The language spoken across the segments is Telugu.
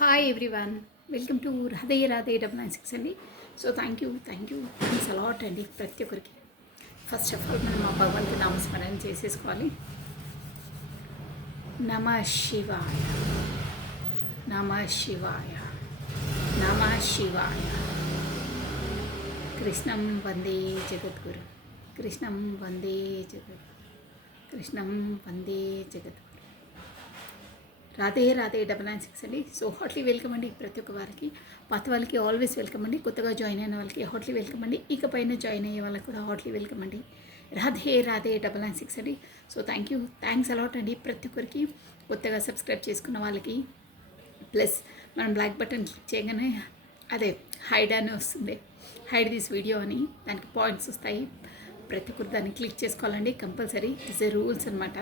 Hi everyone, welcome to Radhe Radhe 996 అండి. సో థ్యాంక్స్ అలాట్ అండి ప్రతి ఒక్కరికి. ఫస్ట్ ఆఫ్ ఆల్ మనం మా భగవంతు నామస్మరణ చేసేసుకోవాలి. నమ శివాయ, నమ శివాయ, నమ శివాయ. కృష్ణం వందే జగద్గురు, కృష్ణం వందే జగద్గురు, కృష్ణం వందే జగద్గురు. రాధే రాధే 996 అండి. సో హాట్లీ వెల్కమ్ అండి ప్రతి ఒక్క వారికి. పాత వాళ్ళకి ఆల్వేస్ వెల్కమ్ అండి. కొత్తగా జాయిన్ అయిన వాళ్ళకి హాట్లీ వెల్కమ్ అండి. ఇకపైన జాయిన్ అయ్యే వాళ్ళకి కూడా హాట్లీ వెల్కమ్ అండి. రాధే రాధే 996 అండి. సో థ్యాంక్స్ అలాట్ అండి ప్రతి ఒక్కరికి. కొత్తగా సబ్స్క్రైబ్ చేసుకున్న వాళ్ళకి ప్లస్ మనం బ్లాక్ బటన్ క్లిక్ చేయగానే అదే హైడ్ అని వస్తుంది, హైడ్ దిస్ వీడియో అని, దానికి పాయింట్స్ వస్తాయి. ప్రతి ఒక్కరు దాన్ని క్లిక్ చేసుకోవాలండి కంపల్సరీ. ఇట్స్ ఏ రూల్స్ అనమాట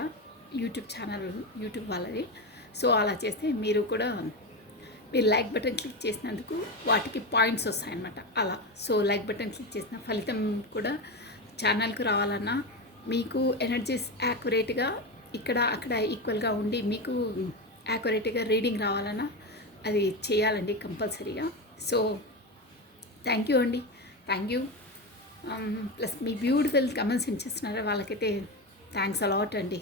యూట్యూబ్ వాళ్ళది. సో అలా చేస్తే మీరు లైక్ బటన్ క్లిక్ చేసినందుకు వాటికి పాయింట్స్ వస్తాయన్నమాట అలా. సో లైక్ బటన్ క్లిక్ చేసిన ఫలితం కూడా ఛానల్కి రావాలన్నా, మీకు ఎనర్జీస్ యాక్యురేట్గా ఇక్కడ అక్కడ ఈక్వల్గా ఉండి మీకు యాక్యురేట్గా రీడింగ్ రావాలన్నా అది చేయాలండి కంపల్సరీగా. సో థ్యాంక్ యూ అండి, thank you. Plus me beautiful comments ఏం చేస్తున్నారో వాళ్ళకైతే థ్యాంక్స్ అలాట్ అండి.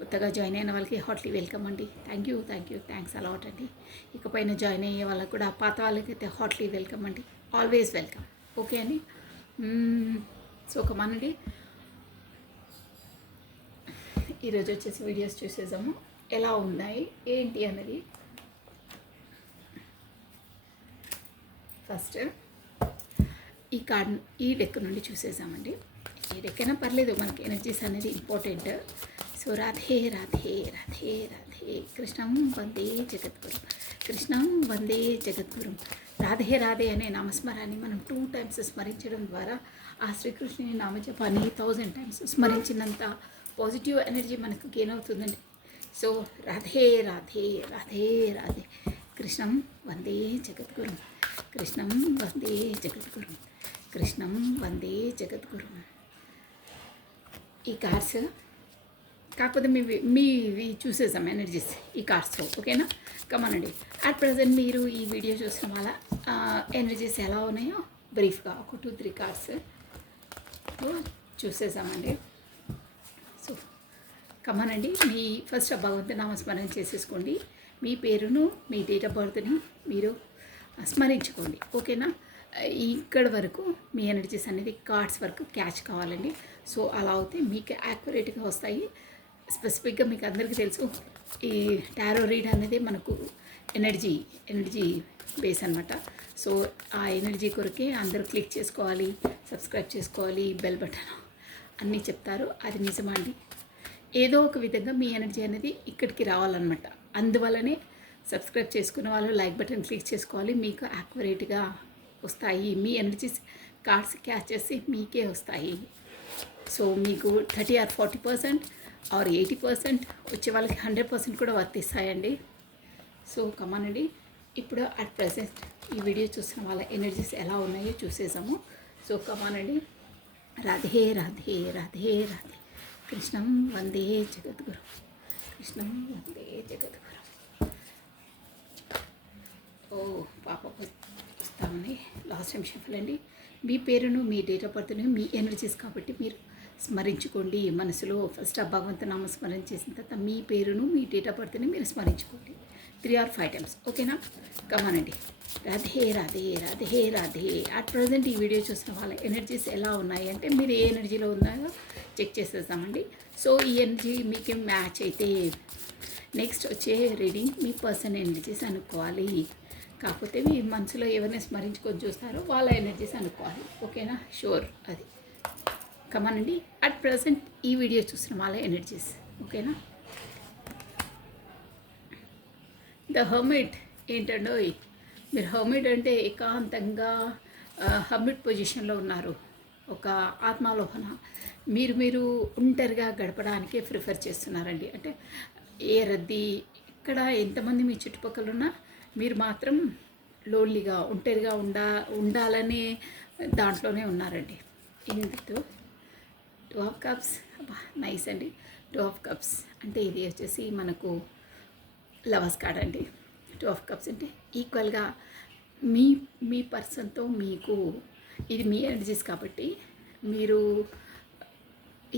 కొత్తగా జాయిన్ అయిన వాళ్ళకి హాట్లీ వెల్కమ్ అండి. థ్యాంక్స్ అలాట్ అండి. ఇకపైన జాయిన్ అయ్యే వాళ్ళకి కూడా, పాత వాళ్ళకైతే హాట్లీ వెల్కమ్ అండి. Always welcome. ఓకే అండి. సో కమానండి, ఈరోజు వచ్చేసి వీడియోస్ చూసేసాము ఎలా ఉన్నాయి ఏంటి అన్నది. ఫస్ట్ ఈ డెక్ నుండి చూసేసామండి. ఏ డెక్ అయినా పర్లేదు, మనకి ఎనర్జీస్ అనేది ఇంపార్టెంట్. సో రాధే రాధే రాధే రాధే, కృష్ణం వందే జగద్గురు, కృష్ణం వందే జగద్గురు. రాధే రాధే అనే నామస్మరాన్ని మనం 2 times స్మరించడం ద్వారా ఆ శ్రీకృష్ణుని నామజపాన్ని 1000 times స్మరించినంత పాజిటివ్ ఎనర్జీ మనకు గెయిన్ అవుతుందండి. సో రాధే రాధే రాధే రాధే, కృష్ణం వందే జగద్గురు, కృష్ణం వందే జగద్గురు, కృష్ణం వందే జగద్గురు. ఈ కార్డ్స్ కాకపోతే మీవి చూసేసాం ఎనర్జీస్ ఈ కార్డ్స్లో. ఓకేనా, కమానండి. అట్ ప్రజెంట్ మీరు ఈ వీడియో చూసిన వాళ్ళ ఎనర్జీస్ ఎలా ఉన్నాయో బ్రీఫ్గా ఒక 2-3 కార్డ్స్ చూసేసామండి. సో కమానండి, మీ ఫస్ట్ భగవంతు నామస్మరణ చేసేసుకోండి. మీ పేరును, మీ డేట్ ఆఫ్ బర్త్ని మీరు స్మరించుకోండి. ఓకేనా, ఇక్కడ వరకు మీ ఎనర్జీస్ అనేది కార్డ్స్ వరకు క్యాచ్ కావాలండి. సో అలా అవుతే మీకు యాక్యురేట్గా వస్తాయి. స్పెసిఫిక్గా మీకు అందరికీ తెలుసు, ఈ టారో రీడ్ అనేది మనకు ఎనర్జీ బేస్ అనమాట. సో ఆ ఎనర్జీ కొరకే అందరూ క్లిక్ చేసుకోవాలి, సబ్స్క్రైబ్ చేసుకోవాలి, బెల్ బటన్ అన్నీ చెప్తారు. అది నిజమా అండి? ఏదో ఒక విధంగా మీ ఎనర్జీ అనేది ఇక్కడికి రావాలన్నమాట. అందువల్లనే సబ్స్క్రైబ్ చేసుకున్న వాళ్ళు లైక్ బటన్ క్లిక్ చేసుకోవాలి. మీకు యాక్యురేట్గా వస్తాయి మీ ఎనర్జీస్. కార్డ్స్ క్యాచ్ చేసి మీకే వస్తాయి. సో మీకు 30 or 40% ఆర్ 80% వచ్చే వాళ్ళకి 100% కూడా వర్తిస్తాయండి. సో కమానండి, ఇప్పుడు అట్ ప్రజెంట్ ఈ వీడియో చూసిన వాళ్ళ ఎనర్జీస్ ఎలా ఉన్నాయో చూసేసాము. సో కమానండి, రాధే రాధే రాధే రాధే, కృష్ణం వందే జగద్గురు, కృష్ణం వందే జగద్గురు. ఓ పాప వస్తామని లాస్ట్ టైం షఫల్ అండి. మీ పేరును, మీ డేట్ ఆఫ్ బర్త్ను, మీ ఎనర్జీస్ కాబట్టి మీరు స్మరించుకోండి మనసులో. ఫస్ట్ ఆ భగవంతు నామస్మరణ చేసిన తర్వాత మీ పేరును, మీ డేట్ ఆఫ్ బర్త్ని మీరు స్మరించుకోండి 3 or 5 times. ఓకేనా, కమానండి. రాధే రాధే రాధే రాధే. అట్ ప్రజెంట్ ఈ వీడియో చూసిన వాళ్ళ ఎనర్జీస్ ఎలా ఉన్నాయి అంటే, మీరు ఏ ఎనర్జీలో ఉన్నాయో చెక్ చేసేస్తామండి. సో ఈ ఎనర్జీ మీకు మ్యాచ్ అయితే నెక్స్ట్ వచ్చే రీడింగ్ మీ పర్సన్ ఎనర్జీస్ అనుకోవాలి. కాకపోతే మీ మనసులో ఎవరిని స్మరించుకొని చూస్తారో వాళ్ళ ఎనర్జీస్ అనుకోవాలి. ఓకేనా, షూర్ అది. కమానండి, అట్ ప్రజెంట్ ఈ వీడియో చూసిన వాళ్ళ ఎనర్జీస్. ఓకేనా, ద హర్మిట్ ఏంటండో, మీరు హర్మిట్ అంటే ఏకాంతంగా హర్మిట్ పొజిషన్లో ఉన్నారు. ఒక ఆత్మాలోహన, మీరు ఒంటరిగా గడపడానికే ప్రిఫర్ చేస్తున్నారండి. అంటే ఏ రద్దీ, ఇక్కడ ఎంతమంది మీ చుట్టుపక్కల ఉన్నా మీరు మాత్రం లోన్లీగా, ఒంటరిగా ఉండాలనే దాంట్లోనే ఉన్నారండి. ఎందుకు 2 of cups, అబ్బా నైస్ అండి. 2 of cups అంటే ఇది వచ్చేసి మనకు లవర్స్ కార్డ్ అండి. టూ ఆఫ్ కప్స్ అంటే ఈక్వల్గా మీ మీ పర్సన్తో మీకు ఇది మీ ఎనర్జీస్ కాబట్టి మీరు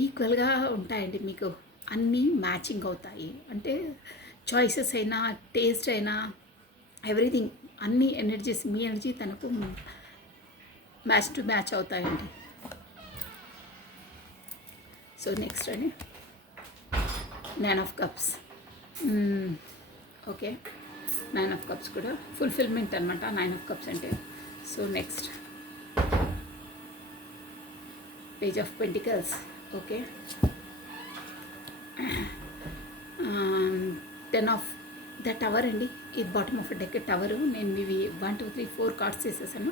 ఈక్వల్గా ఉంటాయండి. మీకు అన్నీ మ్యాచింగ్ అవుతాయి. అంటే చాయిసెస్ అయినా టేస్ట్ అయినా ఎవ్రీథింగ్ అన్ని ఎనర్జీస్ మీ ఎనర్జీ తనకు మ్యాచ్ టు మ్యాచ్ అవుతాయండి. సో నెక్స్ట్ అండి nine of cups. Okay, nine of cups కూడా ఫుల్ఫిల్మెంట్ అనమాట నైన్ ఆఫ్ కప్స్ అంటే. So next page of pentacles. Okay, ten of the tower అండి. ఇది బాటమ్ ఆఫ్ డెక్ టవరు. నేను ఇవి 1 2 3 4 కార్డ్స్ వేసేసాను.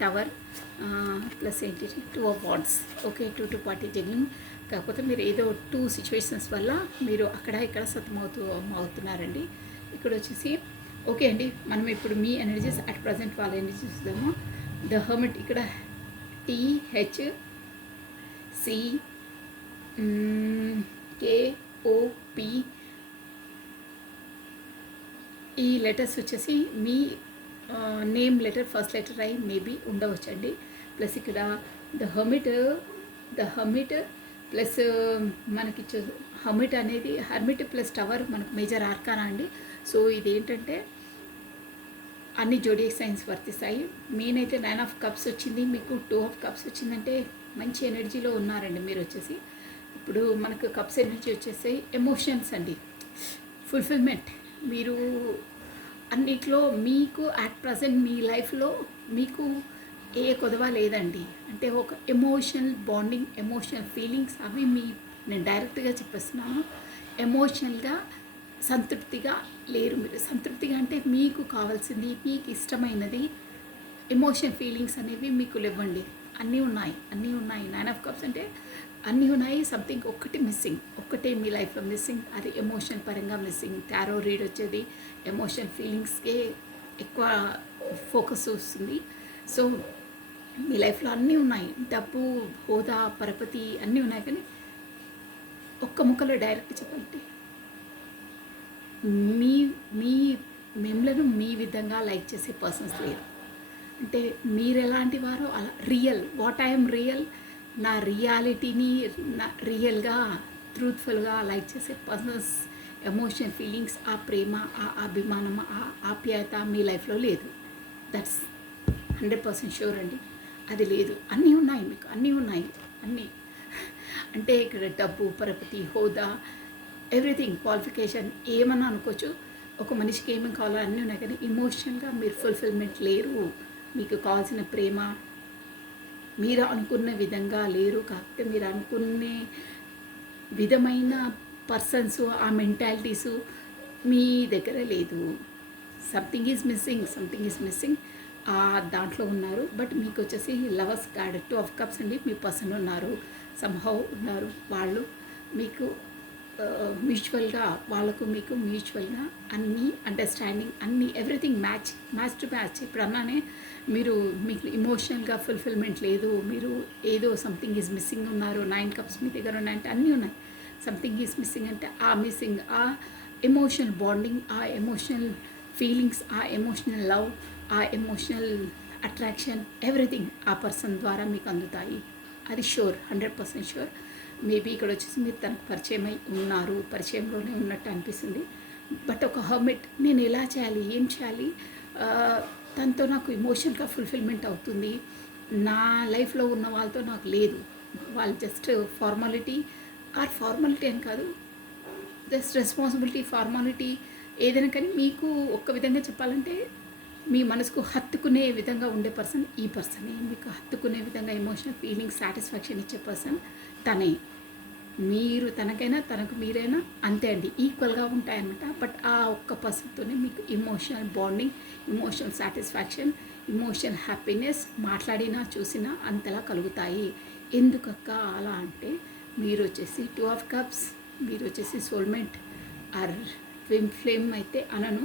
టవర్ ప్లస్ ఏంటి 2 of wands. Okay, 2 party juggling. కాకపోతే మీరు ఏదో 2 సిచ్యువేషన్స్ వల్ల మీరు అక్కడ ఇక్కడ అవుతున్నారండి. ఇక్కడ వచ్చేసి ఓకే అండి, మనం ఇప్పుడు మీ ఎనర్జీస్ అట్ ప్రజెంట్ వాళ్ళ ఎనర్జీస్ చూద్దాము. ద హర్మిట్ ఇక్కడ THCKOP ఈ లెటర్స్ వచ్చేసి మీ నేమ్ లెటర్ ఫస్ట్ లెటర్ అయి మేబీ ఉండవచ్చండి. ప్లస్ ఇక్కడ ద హర్మిట్ ప్లస్ మనకి హర్మిట్ అనేది హర్మిట్ ప్లస్ టవర్ మనకు మేజర్ ఆర్కానా అండి. సో ఇదేంటంటే అన్ని జోడియాక్ సైన్స్ వర్తిస్తాయి. మెయిన్ అయితే 9 ఆఫ్ కప్స్ వచ్చింది, మీకు 2 ఆఫ్ కప్స్ వచ్చిందంటే మంచి ఎనర్జీలో ఉన్నారండి మీరు వచ్చేసి. ఇప్పుడు మనకు కప్స్ ఎనర్జీ వచ్చేసి ఎమోషన్స్ అండి, ఫుల్ఫిల్మెంట్. మీరు అన్నిట్లో మీకు అట్ ప్రజెంట్ మీ లైఫ్లో మీకు ఏ కొదవ లేదండి. అంటే ఒక ఎమోషనల్ బాండింగ్, ఎమోషనల్ ఫీలింగ్స్ అవి నేను డైరెక్ట్గా చెప్పేస్తున్నాను. ఎమోషనల్గా సంతృప్తిగా లేరు మీరు. సంతృప్తిగా అంటే మీకు కావాల్సింది, మీకు ఇష్టమైనది, ఎమోషన్ ఫీలింగ్స్ అనేవి మీకు లేవండి. అన్నీ ఉన్నాయి. 9 ఆఫ్ కప్స్ అంటే అన్నీ ఉన్నాయి. సంథింగ్ ఒక్కటి మిస్సింగ్, ఒక్కటే మీ లైఫ్లో మిస్సింగ్. అది ఎమోషన్ పరంగా మిస్సింగ్. టారో రీడ్ వచ్చేది ఎమోషన్ ఫీలింగ్స్కే ఎక్కువ ఫోకస్ వస్తుంది. సో మీ లైఫ్లో అన్నీ ఉన్నాయి. డబ్బు, హోదా, పరపతి అన్నీ ఉన్నాయి. కానీ ఒక్క ముక్కలో డైరెక్ట్ చెప్పాలంటే మిమ్మల్ని మీ విధంగా లైక్ చేసే పర్సన్స్ లేరు. అంటే మీరు ఎలాంటి వారో అలా రియల్, వాట్ ఐఎమ్ రియల్, నా రియాలిటీని నా రియల్గా ట్రూత్ఫుల్గా లైక్ చేసే పర్సన్స్, ఎమోషన్ ఫీలింగ్స్, ఆ ప్రేమ, ఆ అభిమానం, ఆ ఆప్యాయత మీ లైఫ్లో లేదు. దట్స్ 100% షూర్ అండి. అది లేదు. అన్నీ ఉన్నాయి మీకు, అన్నీ ఉన్నాయి. అన్నీ అంటే ఇక్కడ డబ్బు, పరపతి, హోదా, ఎవ్రీథింగ్, క్వాలిఫికేషన్ ఏమన్నా అనుకోవచ్చు. ఒక మనిషికి ఏమేమి కావాలో అన్నీ ఉన్నాయి. కానీ ఇమోషనల్గా మీరు ఫుల్ఫిల్మెంట్ లేరు. మీకు కావాల్సిన ప్రేమ మీరు అనుకున్న విధంగా లేరు. కాకపోతే మీరు అనుకునే విధమైన పర్సన్స్, ఆ మెంటాలిటీసు మీ దగ్గర లేదు. Something is missing. దాంట్లో ఉన్నారు. బట్ మీకు వచ్చేసి లవర్స్ కార్డ్ 2 ఆఫ్ కప్స్ అండి. మీ పర్సన్ ఉన్నారు, సంహౌ ఉన్నారు. వాళ్ళు మీకు మ్యూచువల్గా, వాళ్ళకు మీకు మ్యూచువల్గా అన్నీ అండర్స్టాండింగ్, అన్నీ ఎవ్రీథింగ్ మ్యాచ్ టు మ్యాచ్. ఇప్పుడు అన్నానే మీరు మీకు ఇమోషనల్గా ఫుల్ఫిల్మెంట్ లేదు, మీరు ఏదో సంథింగ్ ఈజ్ మిస్సింగ్ ఉన్నారు. 9 కప్స్ మీ దగ్గర ఉన్నాయంటే అన్నీ ఉన్నాయి. సంథింగ్ ఈజ్ మిస్సింగ్ అంటే ఆ ఎమోషనల్ బాండింగ్, ఆ ఎమోషనల్ ఫీలింగ్స్, ఆ ఎమోషనల్ లవ్, ఆ ఎమోషనల్ అట్రాక్షన్, ఎవ్రీథింగ్ ఆ పర్సన్ ద్వారా మీకు అందుతాయి. అది షూర్, 100% షూర్. మేబీ ఇక్కడ వచ్చేసి మీరు తనకు పరిచయంలోనే ఉన్నట్టు అనిపిస్తుంది. బట్ ఒక హర్మిట్, నేను ఎలా చేయాలి, ఏం చేయాలి, తనతో నాకు ఎమోషనల్గా ఫుల్ఫిల్మెంట్ అవుతుంది, నా లైఫ్లో ఉన్న వాళ్ళతో నాకు లేదు. వాళ్ళు జస్ట్ ఫార్మాలిటీ అని కాదు, జస్ట్ రెస్పాన్సిబిలిటీ, ఫార్మాలిటీ ఏదైనా. కానీ మీకు ఒక్క విధంగా చెప్పాలంటే మీ మనసుకు హత్తుకునే విధంగా ఉండే పర్సన్ ఈ పర్సనే. మీకు హత్తుకునే విధంగా ఎమోషనల్ ఫీలింగ్స్, సాటిస్ఫాక్షన్ ఇచ్చే పర్సన్ తనే. మీరు తనకైనా తనకు మీరైనా అంతే అండి, ఈక్వల్గా ఉంటాయన్నమాట. బట్ ఆ ఒక్క పర్సన్తోనే మీకు emotional bonding, emotional satisfaction, emotional happiness మాట్లాడినా చూసినా అంతలా కలుగుతాయి. ఎందుకక్క అలా అంటే మీరు వచ్చేసి 2 ఆఫ్ కప్స్, మీరు వచ్చేసి సోల్మేట్ ఆర్ ట్విన్ ఫ్లేమ్ అయితే అనను,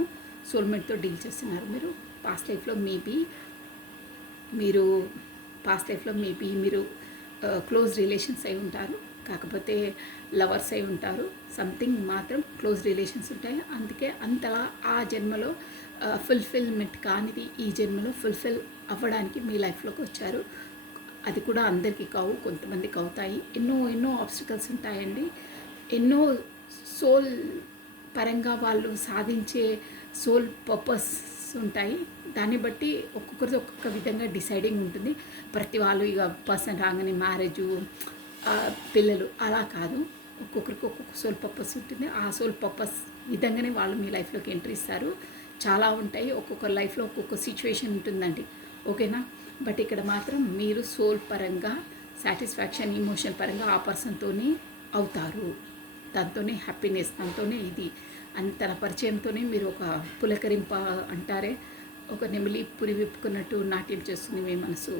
సోల్మేట్తో డీల్ చేస్తున్నారు మీరు. పాస్ట్ లైఫ్లో మేబీ మీరు క్లోజ్ రిలేషన్స్ అయి ఉంటారు, కాకపోతే లవర్స్ అయి ఉంటారు. సంథింగ్ మాత్రం క్లోజ్ రిలేషన్స్ ఉంటాయి. అందుకే అంతలా ఆ జన్మలో ఫుల్ఫిల్మెంట్ కానిది ఈ జన్మలో ఫుల్ఫిల్ అవ్వడానికి మీ లైఫ్లోకి వచ్చారు. అది కూడా అందరికీ కావు, కొంతమందికి అవుతాయి. ఎన్నో ఎన్నో ఆబ్స్టికల్స్ ఉంటాయండి. ఎన్నో సోల్ పరంగా వాళ్ళు సాధించే సోల్ పర్పస్ ఉంటాయి. దాన్ని బట్టి ఒక్కొక్కరిది ఒక్కొక్క విధంగా డిసైడింగ్ ఉంటుంది. ప్రతి వాళ్ళు ఇక పర్సన్ రాగానే మ్యారేజు, పిల్లలు అలా కాదు. ఒక్కొక్కరికి ఒక్కొక్క సోల్ పర్పస్ ఉంటుంది. ఆ సోల్ పర్పస్ విధంగానే వాళ్ళు మీ లైఫ్లోకి ఎంట్రీ ఇస్తారు. చాలా ఉంటాయి. ఒక్కొక్క లైఫ్లో ఒక్కొక్క సిచ్యువేషన్ ఉంటుందండి. ఓకేనా? బట్ ఇక్కడ మాత్రం మీరు సోల్ పరంగా సాటిస్ఫాక్షన్, ఇమోషన్ పరంగా ఆ పర్సన్తోనే అవుతారు. దాంతోనే హ్యాపీనెస్, దాంతోనే ఇది అని తన పరిచయంతోనే మీరు ఒక పులకరింప అంటారే, ఒక నెమిలి పురి విప్పుకున్నట్టు నాట్యం చేస్తుంది మీ మనసు.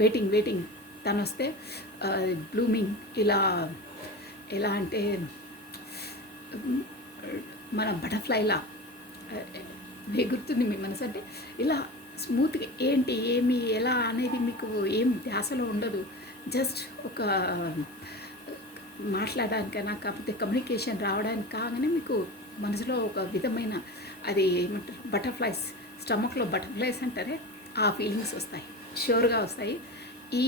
వెయిటింగ్ వెయిటింగ్ తను వస్తే బ్లూమింగ్ ఇలా ఎలా అంటే మన బటర్ఫ్లైలా ఎగురుతుంది మీ మనసు. అంటే ఇలా స్మూత్గా ఏంటి ఏమి ఎలా అనేది మీకు ఏం ధ్యాసలో ఉండదు. జస్ట్ ఒక మాట్లాడడానికైనా కాకపోతే కమ్యూనికేషన్ రావడానికి కాగానే మీకు మనసులో ఒక విధమైన అది ఏమంటారు బటర్ఫ్లైస్, స్టమక్లో బటర్ఫ్లైస్ అంటారే ఆ ఫీలింగ్స్ వస్తాయి, ష్యూర్గా వస్తాయి. ఈ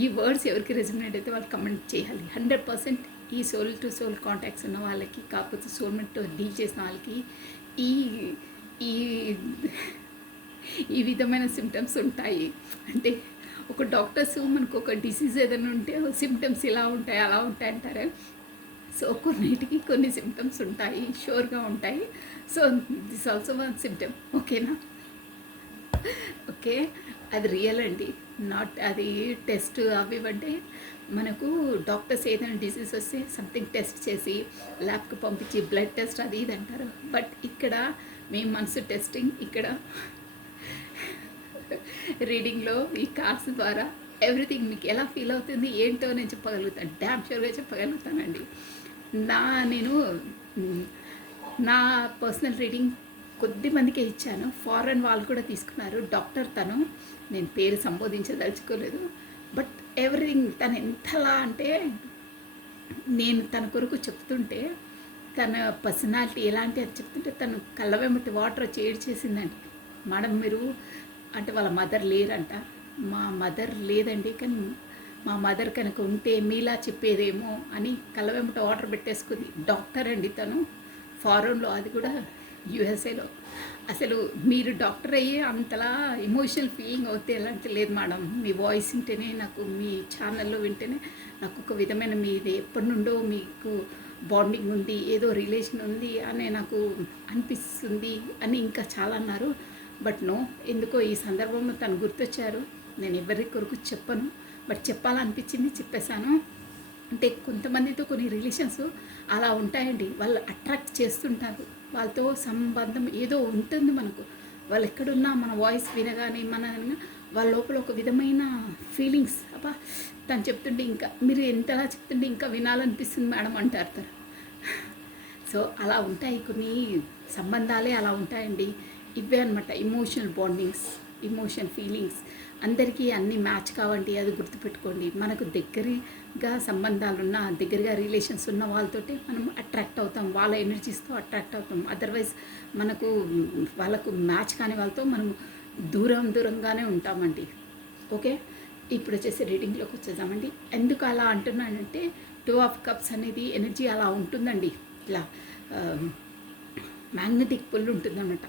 ఈ వర్డ్స్ ఎవరికి రెజ్యుమినేట్ అయితే వాళ్ళు కమెంట్ చేయాలి. 100% ఈ సోల్ టు సోల్ కాంటాక్ట్స్ ఉన్న వాళ్ళకి, కాకపోతే సోల్మెంట్తో డీల్ చేసిన వాళ్ళకి ఈ ఈ ఈ విధమైన సిమ్టమ్స్ ఉంటాయి. అంటే ఒక డాక్టర్స్ మనకు ఒక డిసీజ్ ఏదైనా ఉంటే సిమ్టమ్స్ ఇలా ఉంటాయి అలా ఉంటాయి అంటారు. సో కొన్నిటికి కొన్ని సిమ్టమ్స్ ఉంటాయి, షూర్గా ఉంటాయి. So this also one symptom. ఓకేనా? ఓకే, అది రియల్ అండి. నాట్ అది టెస్ట్ అవి ఇవ్వంటే మనకు డాక్టర్స్ ఏదైనా డిసీజ్ వస్తే సంథింగ్ టెస్ట్ చేసి ల్యాబ్కి పంపించి బ్లడ్ టెస్ట్ అది ఇది అంటారు. బట్ ఇక్కడ మీ మనసు టెస్టింగ్, ఇక్కడ రీడింగ్లో ఈ కార్డ్స్ ద్వారా ఎవ్రీథింగ్ మీకు ఎలా ఫీల్ అవుతుంది ఏంటో నేను చెప్పగలుగుతాను, డ్యామ్ షూర్గా చెప్పగలుగుతానండి. నేను నా పర్సనల్ రీడింగ్ కొద్ది మందికే ఇచ్చాను. ఫారెన్ వాళ్ళు కూడా తీసుకున్నారు. డాక్టర్ తను, నేను పేరు సంబోధించదలుచుకోలేదు. బట్ ఎవ్రీథింగ్ తను ఎంతలా అంటే నేను తన కొరకు చెప్తుంటే తన పర్సనాలిటీ ఎలాంటి అది చెప్తుంటే తను కళ్ళ వెంబటి వాటర్ వచ్చి ఏడ్చేసిందండి. మేడం మీరు అంటే వాళ్ళ మదర్ లేరంట. మా మదర్ లేదండి, కానీ మా మదర్ కనుక ఉంటే మీలా చెప్పేదేమో అని కళ్ళ వెంబట వాటర్ పెట్టేసుకుంది. డాక్టర్ అండి తను, ఫారెన్లో, అది కూడా యూఎస్ఏలో. అసలు మీరు డాక్టర్ అయ్యి అంతలా ఎమోషనల్ ఫీలింగ్ అవుతే ఎలాంటి లేదు మేడం. మీ వాయిస్ వింటేనే నాకు, మీ ఛానల్లో వింటేనే నాకు ఒక విధమైన మీది ఎప్పటి నుండో మీకు బాండింగ్ ఉంది, ఏదో రిలేషన్ ఉంది అని నాకు అనిపిస్తుంది అని ఇంకా చాలా అన్నారు. బట్ నో, ఎందుకో ఈ సందర్భంలో తను గుర్తొచ్చారు. నేను ఎవరి కొరకు చెప్పను, బట్ చెప్పాలనిపించింది, చెప్పేశాను. అంటే కొంతమందితో కొన్ని రిలేషన్స్ అలా ఉంటాయండి. వాళ్ళు అట్రాక్ట్ చేస్తుంటారు, వాళ్ళతో సంబంధం ఏదో ఉంటుంది మనకు. వాళ్ళు ఎక్కడున్నా మన వాయిస్ వినగానే వాళ్ళ లోపల ఒక విధమైన ఫీలింగ్స్, అబ్బా తను చెప్తుంటే ఇంకా మీరు ఎంతలా చెప్తుంటే ఇంకా వినాలనిపిస్తుంది మేడం అంటారు. సో అలా ఉంటాయి కొన్ని సంబంధాలే అలా ఉంటాయండి. ఇవే అనమాట ఎమోషనల్ బాండింగ్స్, ఎమోషన్ ఫీలింగ్స్. అందరికీ అన్నీ మ్యాచ్ కావండి, అది గుర్తుపెట్టుకోండి. మనకు దగ్గరగా సంబంధాలున్న, దగ్గరగా రిలేషన్స్ ఉన్న వాళ్ళతోటి మనం అట్రాక్ట్ అవుతాం, వాళ్ళ ఎనర్జీస్తో అట్రాక్ట్ అవుతాం. అదర్వైజ్ మనకు వాళ్ళకు మ్యాచ్ కాని వాళ్ళతో మనం దూరంగానే ఉంటామండి. ఓకే, ఇప్పుడు వచ్చేసి రీడింగ్లోకి వచ్చేద్దామండి. ఎందుకు అలా అంటున్నానంటే 2 ఆఫ్ కప్స్ అనేది ఎనర్జీ అలా ఉంటుందండి. ఇలా మ్యాగ్నెటిక్ పుల్ ఉంటుందన్నమాట.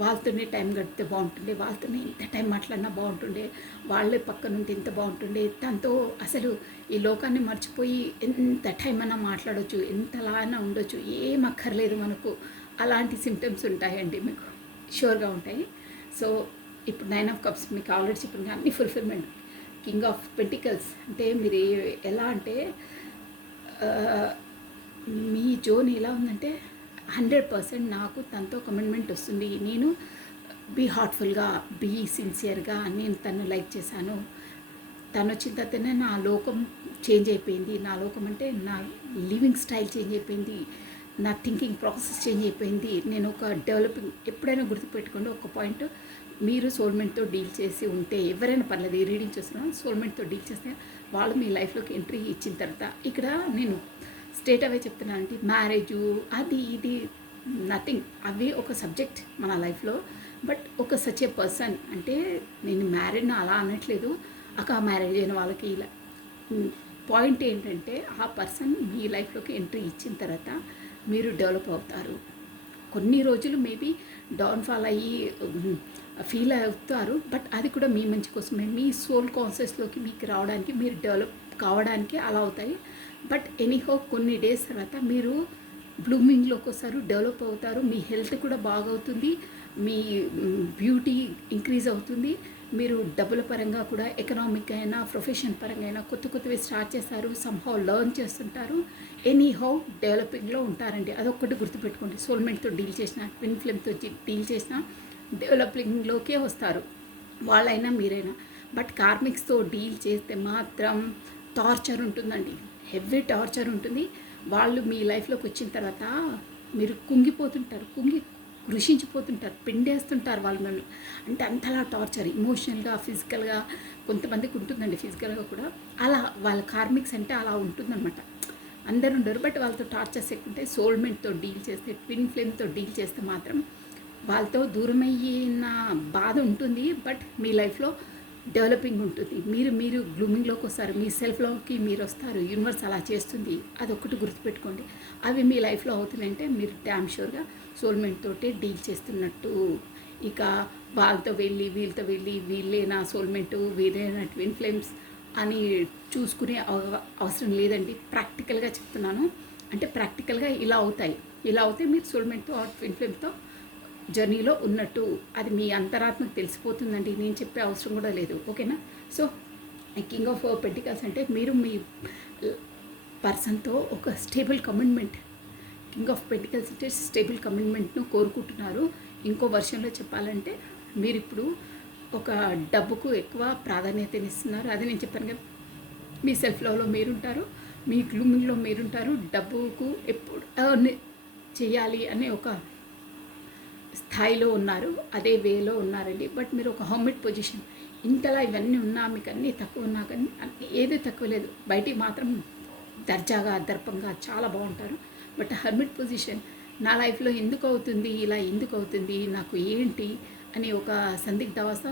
వాళ్ళతోనే టైం గడిపితే బాగుంటుండే, వాళ్ళతోనే ఇంత టైం మాట్లాడినా బాగుంటుండే, వాళ్ళే పక్కన ఉంటే ఎంత బాగుంటుండే, దాంతో అసలు ఈ లోకాన్ని మర్చిపోయి ఎంత టైం అయినా మాట్లాడవచ్చు, ఎంతలా అయినా ఉండొచ్చు, ఏం అక్కర్లేదు మనకు. అలాంటి సిమ్టమ్స్ ఉంటాయండి, మీకు షూర్గా ఉంటాయి. సో ఇప్పుడు 9 ఆఫ్ కప్స్ మీకు ఆల్రెడీ చెప్పిన అన్ని ఫుల్ఫిల్మెంట్. కింగ్ ఆఫ్ పెంటికల్స్ అంటే మీరు ఎలా అంటే మీ జోన్ ఎలా ఉందంటే 100% నాకు తనతో కమిట్మెంట్ వస్తుంది. నేను బీ హార్ట్ఫుల్గా, బీ సిన్సియర్గా నేను తను లైక్ చేశాను. తను వచ్చిన తర్వాతనే నా లోకం చేంజ్ అయిపోయింది. నా లోకం అంటే నా లివింగ్ స్టైల్ చేంజ్ అయిపోయింది, నా థింకింగ్ ప్రాసెస్ చేంజ్ అయిపోయింది. నేను ఒక డెవలపింగ్, ఎప్పుడైనా గుర్తుపెట్టుకోండి ఒక పాయింట్, మీరు సోల్మెంట్తో డీల్ చేసి ఉంటే ఎవరైనా పర్లేదు, ఈ రీడింగ్ చేస్తున్నాను, సోల్మెంట్తో డీల్ చేస్తే వాళ్ళు మీ లైఫ్లోకి ఎంట్రీ ఇచ్చిన తర్వాత, ఇక్కడ నేను స్టేట్ అవే చెప్తున్నానండి, మ్యారేజు అది ఇది నథింగ్. అవి ఒక సబ్జెక్ట్ మన లైఫ్లో. బట్ ఒక సచ్ ఏ పర్సన్ అంటే నేను మ్యారీడ్ని అలా అనట్లేదు. మ్యారేజ్ అయిన వాళ్ళకి ఇలా పాయింట్ ఏంటంటే ఆ పర్సన్ మీ లైఫ్లోకి ఎంట్రీ ఇచ్చిన తర్వాత మీరు డెవలప్ అవుతారు. కొన్ని రోజులు మేబీ డౌన్ఫాల్ అయ్యి ఫీల్ అవుతారు. బట్ అది కూడా మీ మంచి కోసమే, మీ సోల్ కాన్షియస్లోకి మీకు రావడానికి, మీరు డెవలప్ కావడానికి అలా అవుతాయి. బట్ ఎనీహో కొన్ని డేస్ తర్వాత మీరు బ్లూమింగ్లోకి వస్తారు, డెవలప్ అవుతారు. మీ హెల్త్ కూడా బాగవుతుంది, మీ బ్యూటీ ఇంక్రీజ్ అవుతుంది. మీరు డబ్బుల పరంగా కూడా, ఎకనామిక్ అయినా ప్రొఫెషన్ పరంగా అయినా కొత్తవి స్టార్ట్ చేస్తారు, సంహౌ లర్న్ చేస్తుంటారు. ఎనీహౌ డెవలపింగ్లో ఉంటారండి. అదొక్కటి గుర్తుపెట్టుకోండి. సోల్మేట్తో డీల్ చేసిన, ట్విన్ ఫ్లేమ్తో డీల్ చేసిన డెవలపింగ్లోకే వస్తారు, వాళ్ళైనా మీరైనా. బట్ కార్మిక్స్తో డీల్ చేస్తే మాత్రం టార్చర్ ఉంటుందండి, హెవీ టార్చర్ ఉంటుంది. వాళ్ళు మీ లైఫ్లోకి వచ్చిన తర్వాత మీరు కుంగిపోతుంటారు, కృషించిపోతుంటారు, పిండేస్తుంటారు వాళ్ళు మిమ్మల్ని. అంటే అంతలా టార్చర్, ఇమోషనల్గా, ఫిజికల్గా. కొంతమందికి ఉంటుందండి ఫిజికల్గా కూడా. అలా వాళ్ళ కార్మిక్స్ అంటే అలా ఉంటుందన్నమాట. అందరు ఉండరు, బట్ వాళ్ళతో టార్చర్స్ ఎక్కువ ఉంటాయి. సోల్మేట్తో డీల్ చేస్తే, ట్విన్ ఫ్లేమ్తో డీల్ చేస్తే మాత్రం వాళ్ళతో దూరమయ్యిన బాధ ఉంటుంది. బట్ మీ లైఫ్లో డెవలపింగ్ ఉంటుంది. మీరు గ్లూమింగ్లోకి వస్తారు, మీ సెల్ఫ్లోకి మీరు వస్తారు. యూనివర్స్ అలా చేస్తుంది, అదొక్కటి గుర్తుపెట్టుకోండి. అవి మీ లైఫ్లో అవుతున్నాయంటే మీరు డ్యామ్ షూర్గా సోల్మేట్ తోటే డీల్ చేస్తున్నట్టు. ఇక వాళ్ళతో వెళ్ళి వీళ్ళతో వెళ్ళి వీళ్ళేనా సోల్మేట్, వీళ్ళేనా ట్విన్ ఫ్లేమ్స్ అని చూసుకునే అవసరం లేదండి. ప్రాక్టికల్గా చెప్తున్నాను. అంటే ప్రాక్టికల్గా ఇలా అవుతాయి. ఇలా అవుతే మీరు సోల్మేట్తో ఆ ట్విన్ ఫ్లేమ్తో జర్నీలో ఉన్నట్టు అది మీ అంతరాత్మకు తెలిసిపోతుందండి. నేను చెప్పే అవసరం కూడా లేదు. ఓకేనా? సో కింగ్ ఆఫ్ పెంటికల్స్ అంటే మీరు మీ పర్సన్తో ఒక stable commitment, king of pentacles అంటే స్టేబుల్ కమిట్మెంట్ను కోరుకుంటున్నారు. ఇంకో వర్షన్లో చెప్పాలంటే మీరు ఇప్పుడు ఒక డబ్బుకు ఎక్కువ ప్రాధాన్యతనిస్తున్నారు. అది నేను చెప్పాను కదా, మీ సెల్ఫ్ లవ్లో మీరుంటారు, మీ గ్లూమింగ్లో మీరుంటారు. డబ్బుకు ఎప్పుడు ఎర్న్ చేయాలి అనే ఒక స్థాయిలో ఉన్నారు, అదే వేలో ఉన్నారండి. బట్ మీరు ఒక హర్మిట్ పొజిషన్, ఇంతలా ఇవన్నీ ఉన్నా, మీకు అన్నీ తక్కువ ఉన్నా కానీ ఏది తక్కువ లేదు. బయటికి మాత్రం దర్జాగా, దర్పంగా చాలా బాగుంటారు. బట్ హర్మిట్ పొజిషన్, నా లైఫ్లో ఎందుకు అవుతుంది ఇలా, ఎందుకు అవుతుంది, నాకు ఏంటి అని ఒక సందిగ్ధావస్థ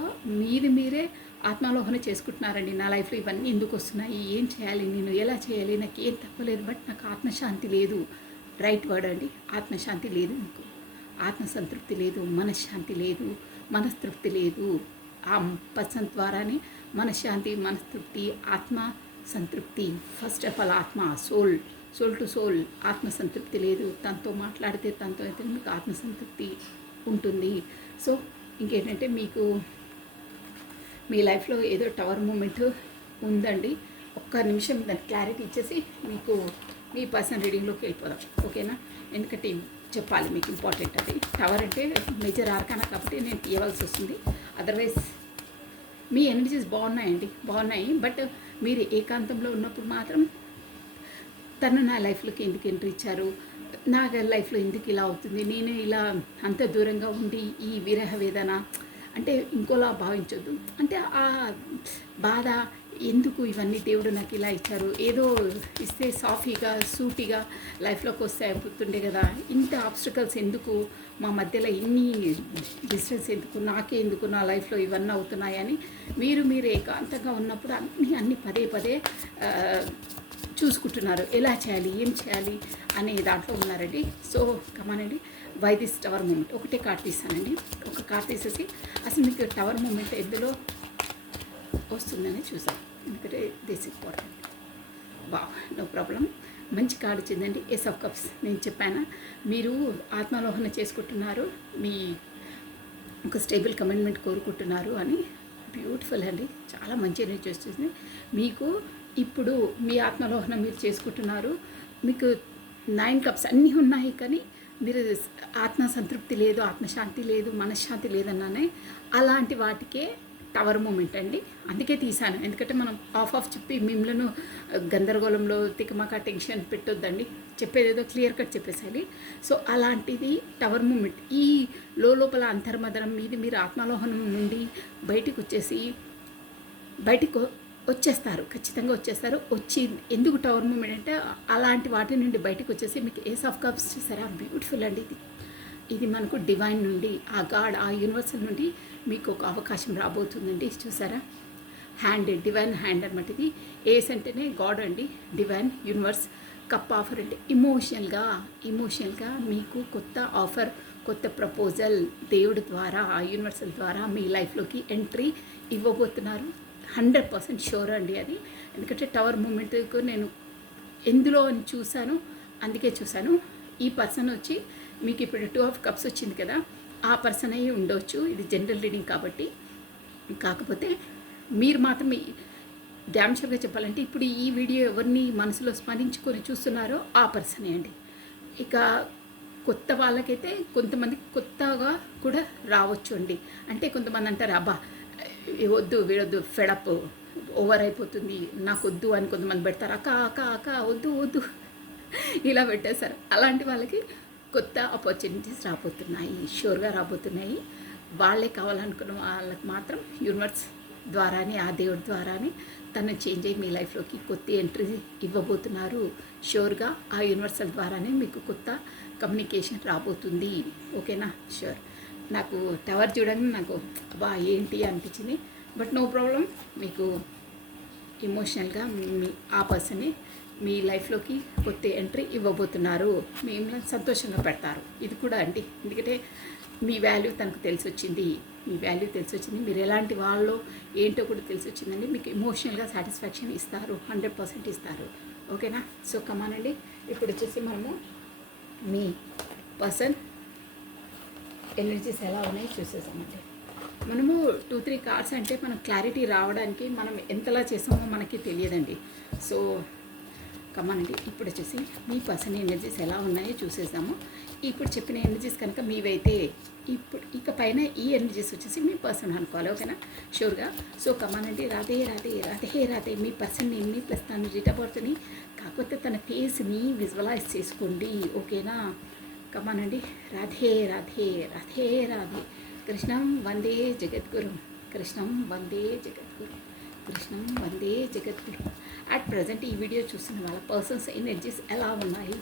మీరే ఆత్మాలోహన చేసుకుంటున్నారండి. నా లైఫ్లో ఇవన్నీ ఎందుకు వస్తున్నాయి, ఏం చేయాలి, నేను ఎలా చేయాలి, నాకు ఏం తక్కువ లేదు, బట్ నాకు ఆత్మశాంతి లేదు. రైట్ వర్డ్ అండి, ఆత్మశాంతి లేదు, మీకు ఆత్మసంతృప్తి లేదు, మనశ్శాంతి లేదు, మనస్తృప్తి లేదు. ఆ పర్సన్ ద్వారానే మనశ్శాంతి, మనస్తృప్తి, ఆత్మ సంతృప్తి. ఫస్ట్ ఆఫ్ ఆల్ ఆత్మ, సోల్ టు సోల్ ఆత్మసంతృప్తి లేదు. తనతో మాట్లాడితే, తనతో అయితే మీకు ఆత్మసంతృప్తి ఉంటుంది. సో ఇంకేంటంటే మీకు మీ లైఫ్లో ఏదో టవర్ మూమెంట్ ఉందండి. ఒక్క నిమిషం దానికి క్లారిటీ ఇచ్చేసి మీకు మీ పర్సన్ రీడింగ్లోకి వెళ్ళిపోదాం. ఓకేనా? ఎందుకంటే చెప్పాలి మీకు, ఇంపార్టెంట్ అది. టవర్ అంటే మేజర్ ఆర్కానా కాబట్టి నేను తీయవలసి వస్తుంది. అదర్వైజ్ మీ ఎనర్జీస్ బాగున్నాయి. బట్ మీరు ఏకాంతంలో ఉన్నప్పుడు మాత్రం తను నా లైఫ్లోకి ఎందుకు ఎంట్రీ ఇచ్చారు, నా లైఫ్లో ఎందుకు ఇలా అవుతుంది, నేను ఇలా అంత దూరంగా ఉండి ఈ విరహ వేదన అంటే ఇంకోలా భావించొద్దు. అంటే ఆ బాధ, ఎందుకు ఇవన్నీ దేవుడు నాకు ఇలా ఇచ్చారు, ఏదో ఇస్తే సాఫీగా సూటిగా లైఫ్లోకి వస్తే అయిపోతుండే కదా, ఇంత ఆబ్స్టికల్స్ ఎందుకు, మా మధ్యలో ఇన్ని డిస్టెన్స్ ఎందుకు, నాకే ఎందుకు నా లైఫ్లో ఇవన్నీ అవుతున్నాయని మీరు ఏకాంతంగా ఉన్నప్పుడు అన్ని పదే చూసుకుంటున్నారు. ఎలా చేయాలి, ఏం చేయాలి అనే దాంట్లో ఉన్నారండి. సో కమానండి, వై దిస్ టవర్ మూమెంట్. ఒకటే కార్డ్ తీస్తానండి. ఒక కార్డ్ తీసేసి అసలు మీకు టవర్ మూమెంట్ ఎందులో వస్తుందని చూసాం. ఎందుకంటే దిస్ ఇంపార్టెంట్. No problem. మంచి కార్డు వచ్చిందండి, ఏస్ ఆఫ్ కప్స్. నేను చెప్పాను, మీరు ఆత్మాలోహన చేసుకుంటున్నారు, మీ ఒక స్టేబుల్ కమిట్మెంట్ కోరుకుంటున్నారు అని. బ్యూటిఫుల్ అండి, చాలా మంచి ఎనర్జీ వస్తుంది మీకు. ఇప్పుడు మీ ఆత్మలోహన మీరు చేసుకుంటున్నారు, మీకు 9 కప్స్ అన్నీ ఉన్నాయి, కానీ మీరు ఆత్మ సంతృప్తి లేదు, ఆత్మశాంతి లేదు, మనశ్శాంతి లేదన్నానే. అలాంటి వాటికే టవర్ మూమెంట్ అండి. అందుకే తీసాను, ఎందుకంటే మనం ఆఫ్ చెప్పి మిమ్మల్ని గందరగోళంలో తికమక టెన్షన్ పెట్టొద్దండి. చెప్పేదేదో క్లియర్ కట్ చెప్పేసాలి. సో అలాంటిది టవర్ మూమెంట్. ఈ లోపల అంతర్మదనం మీది, మీరు ఆత్మలోహనం నుండి బయటికి వచ్చేస్తారు, ఖచ్చితంగా వచ్చేస్తారు. ఎందుకు టవర్ మూమెంట్ అంటే అలాంటి వాటి నుండి బయటకు వచ్చేసి మీకు ఏస్ ఆఫ్ కప్స్ చూసారా, బ్యూటిఫుల్ అండి ఇది. ఇది మనకు డివైన్ నుండి, ఆ గాడ్, ఆ యూనివర్సల్ నుండి మీకు ఒక అవకాశం రాబోతుందండి. చూసారా, హ్యాండ్, డివైన్ హ్యాండ్ అనమాట ఇది. ఏస్ అంటేనే గాడ్ అండి, డివైన్, యూనివర్స్. కప్ ఆఫర్ అంటే ఇమోషనల్గా మీకు కొత్త ఆఫర్, కొత్త ప్రపోజల్ దేవుడి ద్వారా, ఆ యూనివర్సల్ ద్వారా మీ లైఫ్లోకి ఎంట్రీ ఇవ్వబోతున్నారు. 100% షూర్ అండి అది. ఎందుకంటే టవర్ మూమెంట్కు నేను ఎందులో అని చూశాను, అందుకే చూశాను. ఈ పర్సన్ వచ్చి మీకు ఇప్పుడు 2 ఆఫ్ కప్స్ వచ్చింది కదా, ఆ పర్సన్ అయ్యి ఉండవచ్చు. ఇది జనరల్ రీడింగ్ కాబట్టి. కాకపోతే మీరు మాత్రం డ్యామ్ షూర్గా చెప్పాలంటే ఇప్పుడు ఈ వీడియో ఎవరిని మనసులో స్మరించుకొని చూస్తున్నారో ఆ పర్సనే అండి. ఇక కొత్త వాళ్ళకైతే కొంతమంది కొత్తగా కూడా రావచ్చు అండి. అంటే కొంతమంది అంటారు, అబ్బా వద్దు వీడొద్దు, ఫెడప్, ఓవర్ అయిపోతుంది, నాకు వద్దు అని కొంతమంది పెడతారు. అక్క అక్క అక్క వద్దు వద్దు ఇలా పెట్టేశారు. అలాంటి వాళ్ళకి కొత్త ఆపర్చునిటీస్ రాబోతున్నాయి, షూర్గా రాబోతున్నాయి. వాళ్ళే కావాలనుకున్న వాళ్ళకి మాత్రం యూనివర్స్ ద్వారానే, ఆ దేవుడి ద్వారానే తను చేంజ్ అయ్యి మీ లైఫ్లోకి కొత్త ఎంట్రీ ఇవ్వబోతున్నారు. షూర్గా ఆ యూనివర్సల్ ద్వారానే మీకు కొత్త కమ్యూనికేషన్ రాబోతుంది. ఓకేనా? షూర్. నాకు టవర్ చూడగానే నాకు అబ్బా ఏంటి అనిపించింది. బట్ నో ప్రాబ్లం, మీకు ఎమోషనల్గా మీ ఆ పర్సన్ని మీ లైఫ్లోకి కొత్త ఎంట్రీ ఇవ్వబోతున్నారు. మిమ్మల్ని సంతోషంగా పెడతారు. ఇది కూడా అండి, ఎందుకంటే మీ వాల్యూ తనకు తెలిసి వచ్చింది, మీరు ఎలాంటి వాళ్ళు ఏంటో కూడా తెలిసి వచ్చిందండి. మీకు ఎమోషనల్గా సాటిస్ఫాక్షన్ ఇస్తారు, 100% ఇస్తారు. ఓకేనా? సో కమానండి, ఇప్పుడు వచ్చేసి మనము మీ పర్సన్ ఎనర్జీస్ ఎలా ఉన్నాయో చూసేసామండి. మనము 2-3 కార్డ్స్ అంటే మనం క్లారిటీ రావడానికి మనం ఎంతలా చేసామో మనకి తెలియదండి. సో కమానండి, ఇప్పుడు వచ్చేసి మీ పర్సన్ ఎనర్జీస్ ఎలా ఉన్నాయో చూసేసాము. ఇప్పుడు చెప్పిన ఎనర్జీస్ కనుక మీవైతే ఇప్పుడు ఇక పైన ఈ ఎనర్జీస్ వచ్చేసి మీ పర్సన్ అనుకోవాలి. ఓకేనా? షూర్గా. సో కమానండి, రాధే రాధే రాధే రాధే. మీ పర్సన్ నేమ్ని ప్లస్ తన డేట్ ఆఫ్ బర్త్ని, కాకపోతే తన ఫేస్ని విజువలైజ్ చేసుకోండి. ఓకేనా? కమానండి, రాధే రాధే రాధే రాధే. కృష్ణం వందే జగద్గురు, కృష్ణం వందే జగద్గురు, కృష్ణం వందే జగద్గురు. అట్ ప్రజెంట్ ఈ వీడియో చూస్తున్న వాళ్ళ పర్సన్స్ ఎనర్జీస్ ఎలా ఉన్నాయి?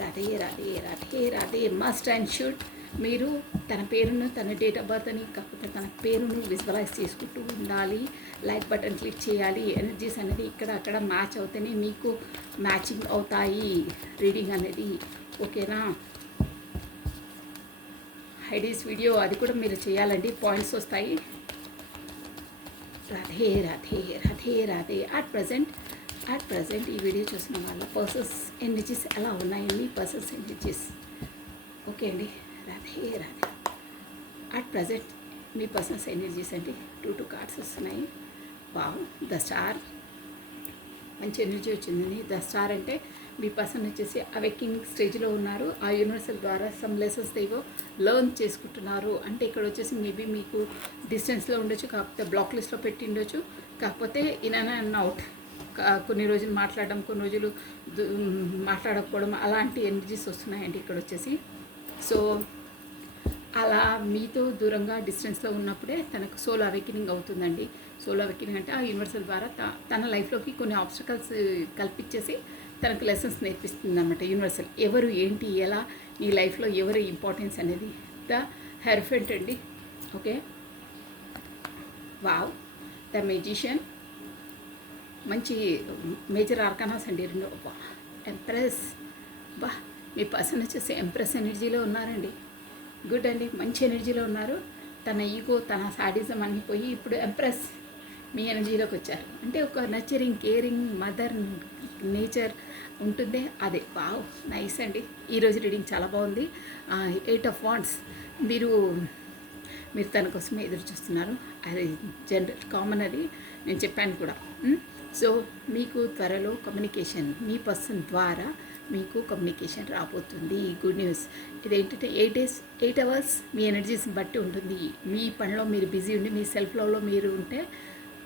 Radhe Radhe Radhe Radhe. Must and should మీరు తన పేరును, తన డేట్ ఆఫ్ బర్త్ని, కాకపోతే తన పేరును విజువలైజ్ చేసుకుంటూ ఉండాలి. లైక్ బటన్ క్లిక్ చేయాలి. ఎనర్జీస్ అనేది ఇక్కడ అక్కడ మ్యాచ్ అవుతాయి, మీకు మ్యాచింగ్ అవుతాయి రీడింగ్ అనేది. ఓకేనా? హైడీస్ వీడియో అది కూడా మీరు చేయాలండి, పాయింట్స్ వస్తాయి. రాధే రాధే రాధే రాధే. అట్ ప్రజెంట్ ఈ వీడియో చూసిన వాళ్ళ పర్సన్స్ ఎనర్జీస్ ఎలా ఉన్నాయి? మీ పర్సన్స్ ఎనర్జీస్. ఓకే అండి, Radhe Radhe. At present me persons energies అండి. 2 కార్డ్స్ వస్తున్నాయి. Wow, the star. మంచి ఎనర్జీ వచ్చిందండి. ద స్టార్ అంటే మీ పర్సన్ వచ్చేసి అవేకింగ్ స్టేజ్లో ఉన్నారు. ఆ యూనివర్సల్ ద్వారా సమ్ లెసన్స్ ఏవో లెర్న్ చేసుకుంటున్నారు. అంటే ఇక్కడ వచ్చేసి మేబీ మీకు డిస్టెన్స్లో ఉండొచ్చు, కాకపోతే బ్లాక్ లిస్ట్లో పెట్టి ఉండొచ్చు, కాకపోతే ఇన్ అండ్ అవుట్, కొన్ని రోజులు మాట్లాడడం, కొన్ని రోజులు మాట్లాడకపోవడం, అలాంటి ఎనర్జీస్ వస్తున్నాయండి ఇక్కడ వచ్చేసి. సో అలా మీతో దూరంగా డిస్టెన్స్లో ఉన్నప్పుడే తనకు సోల్ అవేకినింగ్ అవుతుందండి. సోల్ అవేకినింగ్ అంటే ఆ యూనివర్సల్ ద్వారా తన లైఫ్లోకి కొన్ని ఆబ్స్టకల్స్ కల్పించేసి తనకు లెసన్స్ నేర్పిస్తుంది అన్నమాట యూనివర్సల్. ఎవరు ఏంటి ఎలా నీ లైఫ్లో ఎవరు ఇంపార్టెన్స్ అనేది. ద హెర్ఫెంట్ అండి. Okay, wow. ద మెజిషియన్, మంచి మేజర్ ఆర్కానాస్ అండి రెండు. ఎంప్రెస్, బా మీ పర్సన్ వచ్చేసి ఎంప్రెస్ ఎనర్జీలో ఉన్నారండి. గుడ్ అండి, మంచి ఎనర్జీలో ఉన్నారు. తన ఈగో, తన సాడిజం అన్నీ పోయి ఇప్పుడు ఎంప్రెస్ మీ ఎనర్జీలోకి వచ్చారు. అంటే ఒక నర్చరింగ్, కేరింగ్ మదర్ నేచర్ ఉంటుంది, అదే. వావ్, నైస్ అండి. ఈరోజు రీడింగ్ చాలా బాగుంది. 8 ఆఫ్ వాండ్స్. మీరు తన కోసమే ఎదురు చూస్తున్నారు. అది జనరల్ కామన్, అది నేను చెప్పాను కూడా. సో మీకు త్వరలో కమ్యూనికేషన్ మీ పర్సన్ ద్వారా మీకు కమ్యూనికేషన్ రాబోతుంది. Good news. ఇదేంటంటే 8 అవర్స్ మీ ఎనర్జీస్ని బట్టి ఉంటుంది. మీ పనిలో మీరు బిజీ ఉండి, మీ సెల్ఫ్ లవ్లో మీరు ఉంటే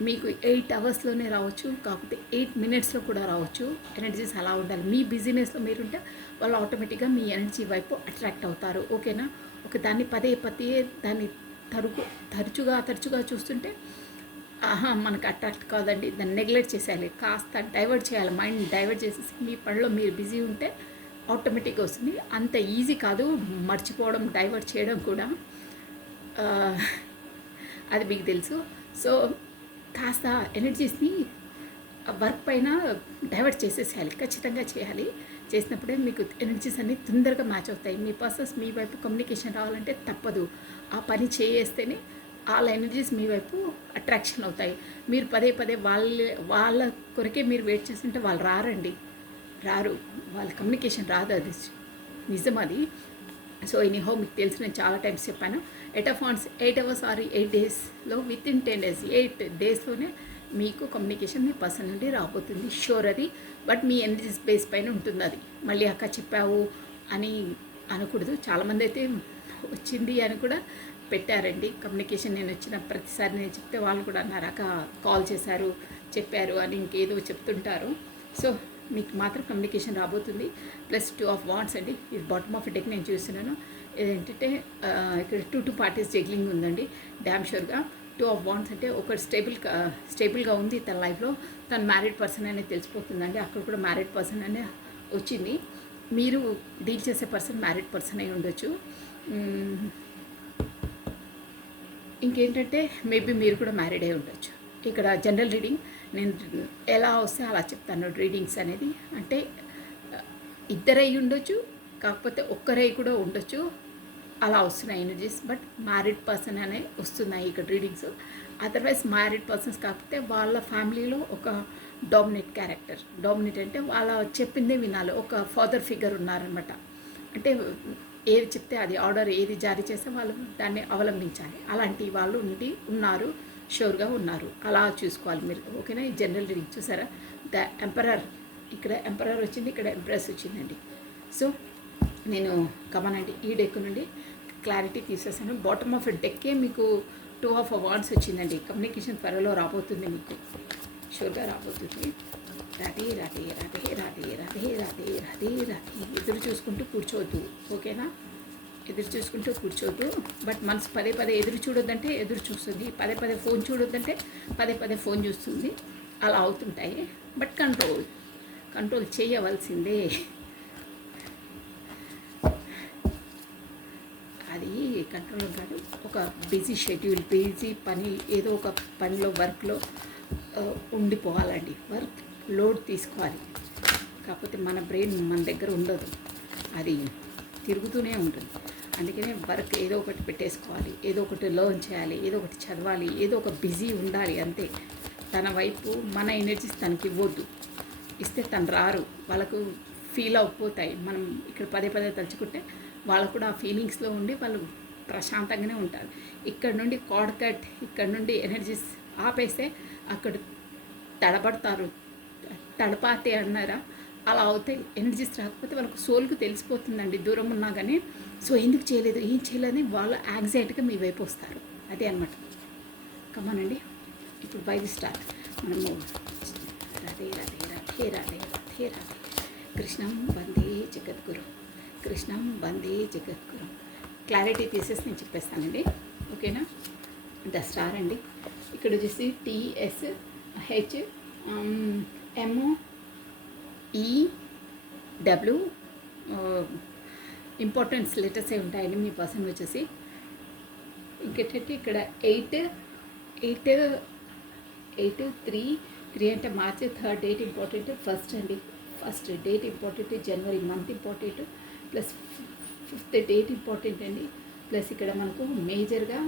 మీకు 8 అవర్స్లోనే రావచ్చు, కాకపోతే 8 మినిట్స్లో కూడా రావచ్చు. ఎనర్జీస్ అలా ఉండాలి. మీ బిజీనెస్లో మీరుంటే వాళ్ళు ఆటోమేటిక్గా మీ ఎనర్జీ వైపు అట్రాక్ట్ అవుతారు. ఓకేనా? ఒక దాన్ని పదే దాన్ని తరచుగా చూస్తుంటే మనకు అట్రాక్ట్ కాదండి, దాన్ని నెగ్లెక్ట్ చేసేయాలి, కాస్త డైవర్ట్ చేయాలి, మైండ్ డైవర్ట్ చేసేసి మీ పనిలో మీరు బిజీ ఉంటే ఆటోమేటిక్గా వస్తుంది. అంత ఈజీ కాదు మర్చిపోవడం, డైవర్ట్ చేయడం కూడా. ఆ, అది మీకు తెలుసు. సో కాస్త ఎనర్జీస్ని వర్క్ పైన డైవర్ట్ చేసేసేయాలి, ఖచ్చితంగా చేయాలి. చేసినప్పుడే మీకు ఎనర్జీస్ అన్నీ తొందరగా మ్యాచ్ అవుతాయి. మీ పర్సన్స్ మీ వైపు కమ్యూనికేషన్ రావాలంటే తప్పదు. ఆ పని చేస్తేనే వాళ్ళ ఎనర్జీస్ మీ వైపు అట్రాక్షన్ అవుతాయి. మీరు పదే పదే వాళ్ళ కొరకే మీరు వెయిట్ చేస్తుంటే వాళ్ళు రారు. వాళ్ళ కమ్యూనికేషన్ రాదు, అది నిజం అది. సో ఎనీహో మీకు తెలిసి నేను చాలా టైమ్స్ చెప్పాను. 8 అవర్స్ ఆర్ 8 డేస్లో, విత్ ఇన్ 10 డేస్ 8 డేస్లోనే మీకు కమ్యూనికేషన్ మీ పర్సన్ నుండి రాబోతుంది, షూర్ అది. బట్ మీ ఎనర్జీ స్పేస్ పైన ఉంటుంది అది. మళ్ళీ అక్క చెప్పావు అని అనకూడదు. చాలామంది అయితే వచ్చింది అని కూడా పెట్టారండి కమ్యూనికేషన్. నేను వచ్చిన ప్రతిసారి నేను చెప్తే వాళ్ళు కూడా అన్నారు, అక్క కాల్ చేశారు, చెప్పారు అని ఇంకేదో చెప్తుంటారు. సో మీకు మాత్రం కమ్యూనికేషన్ రాబోతుంది. ప్లస్ 2 ఆఫ్ వాండ్స్ అండి. ఇది బాటమ్ ఆఫ్ డెక్ నేను చూస్తున్నాను. ఏంటంటే ఇక్కడ 2 పార్టీస్ జగ్లింగ్ ఉందండి డ్యామ్ షూర్గా. 2 ఆఫ్ వాండ్స్ అంటే ఒకటి స్టేబుల్గా ఉంది తన లైఫ్లో. తను మ్యారీడ్ పర్సన్ అనేది తెలిసిపోతుందండి. అక్కడ కూడా మ్యారీడ్ పర్సన్ అనే వచ్చింది. మీరు డీల్ చేసే పర్సన్ మ్యారీడ్ పర్సన్ అయి ఉండొచ్చు. ఇంకేంటంటే మేబీ మీరు కూడా మ్యారీడ్ అయి ఉండొచ్చు. ఇక్కడ జనరల్ రీడింగ్ నేను ఎలా వస్తే అలా చెప్తాను. రీడింగ్స్ అనేది అంటే ఇద్దరై ఉండొచ్చు, కాకపోతే ఒక్కరై కూడా ఉండొచ్చు. అలా వస్తున్నాయి ఎనర్జీస్. బట్ మ్యారీడ్ పర్సన్ అనే వస్తున్నాయి ఇక్కడ రీడింగ్స్. అదర్వైజ్ మ్యారీడ్ పర్సన్స్ కాకపోతే వాళ్ళ ఫ్యామిలీలో ఒక డామినేట్ అంటే వాళ్ళ చెప్పిందే వినాలి. ఒక ఫాదర్ ఫిగర్ ఉన్నారనమాట. అంటే ఏది చెప్తే అది ఆర్డర్ ఏది జారీ చేస్తే వాళ్ళు దాన్ని అవలంబించాలి. అలాంటి వాళ్ళు ఉన్నారు, షూర్గా ఉన్నారు. అలా చూసుకోవాలి మీరు, ఓకేనా. ఈ జనరల్ రీడింగ్ చూసారా, ద ఎంపరర్, ఇక్కడ ఎంపరర్ వచ్చింది, ఇక్కడ ఎంప్రెస్ వచ్చిందండి. సో నేను కమనండి ఈ డెక్ నుండి క్లారిటీ తీసేసాను. బాటమ్ ఆఫ్ డెక్కే మీకు 2 ఆఫ్ వాండ్స్ వచ్చిందండి. కమ్యూనికేషన్ త్వరలో రాబోతుంది, మీకు షూర్గా రాబోతుంది. రాధే రాధే రాధే రాధే రాధే రాధే రాధే రాధే. ఎదురు చూసుకుంటూ కూర్చోవద్దు, ఓకేనా. ఎదురు చూసుకుంటూ కూర్చోవద్దు. బట్ మనసు పదే పదే ఎదురు చూడొద్దంటే ఎదురు చూస్తుంది, పదే పదే ఫోన్ చూడొద్దంటే పదే పదే ఫోన్ చూస్తుంది. అలా అవుతుంటాయి. బట్ కంట్రోల్ చేయవలసిందే. అది కంట్రోల్ కాదు, ఒక బిజీ షెడ్యూల్, బిజీ పని, ఏదో ఒక పనిలో వర్క్లో ఉండిపోవాలండి. వర్క్ లోడ్ తీసుకోవాలి. కాకపోతే మన బ్రెయిన్ మన దగ్గర ఉండదు, అది తిరుగుతూనే ఉంటుంది. అందుకనే వర్క్ ఏదో ఒకటి పెట్టేసుకోవాలి, ఏదో ఒకటి లెర్న్ చేయాలి, ఏదో ఒకటి చదవాలి, ఏదో ఒక బిజీ ఉండాలి అంతే. తన వైపు మన ఎనర్జీస్ తనకి ఇవ్వద్దు. ఇస్తే తను రారు, వాళ్ళకు ఫీల్ అయిపోతాయి. మనం ఇక్కడ పదే పదే తలుచుకుంటే వాళ్ళు కూడా ఆ ఫీలింగ్స్లో ఉండి వాళ్ళు ప్రశాంతంగానే ఉంటారు. ఇక్కడ నుండి కార్డ్ కట్, ఇక్కడ నుండి ఎనర్జీస్ ఆపేస్తే అక్కడ తడబడతారు. తడపాతే అన్నారా, అలా అవుతాయి. ఎనర్జీస్ రాకపోతే వాళ్ళకు సోల్కి తెలిసిపోతుందండి దూరం ఉన్నా కానీ. సో ఎందుకు చేయలేదు, ఏం చేయలేదని వాళ్ళు యాంగ్జైటీగా మీ వైపు వస్తారు. అదే అనమాట. కమానండి. ఇప్పుడు బై ది స్టార్ మనము రాధే రాధే రాధే రాధే రాధే రాధే కృష్ణం వందే జగద్గురు, కృష్ణం వందే జగద్గురు. క్లారిటీ తీసేసి నేను చెప్పేస్తానండి, ఓకేనా. ద స్టార్ అండి. ఇక్కడ వచ్చేసి TSH MOEW ఇంపార్టెన్స్ లెటర్స్ ఏ ఉంటాయండి మీ పర్సన్ వచ్చేసి. ఇంకేంటంటే ఇక్కడ 8/3 అంటే మార్చి 3rd డేట్ ఇంపార్టెంట్. ఫస్ట్ అండి, ఫస్ట్ డేట్ ఇంపార్టెంట్, జనవరి month important, plus 5th date important అండి. ప్లస్ ఇక్కడ మనకు మేజర్గా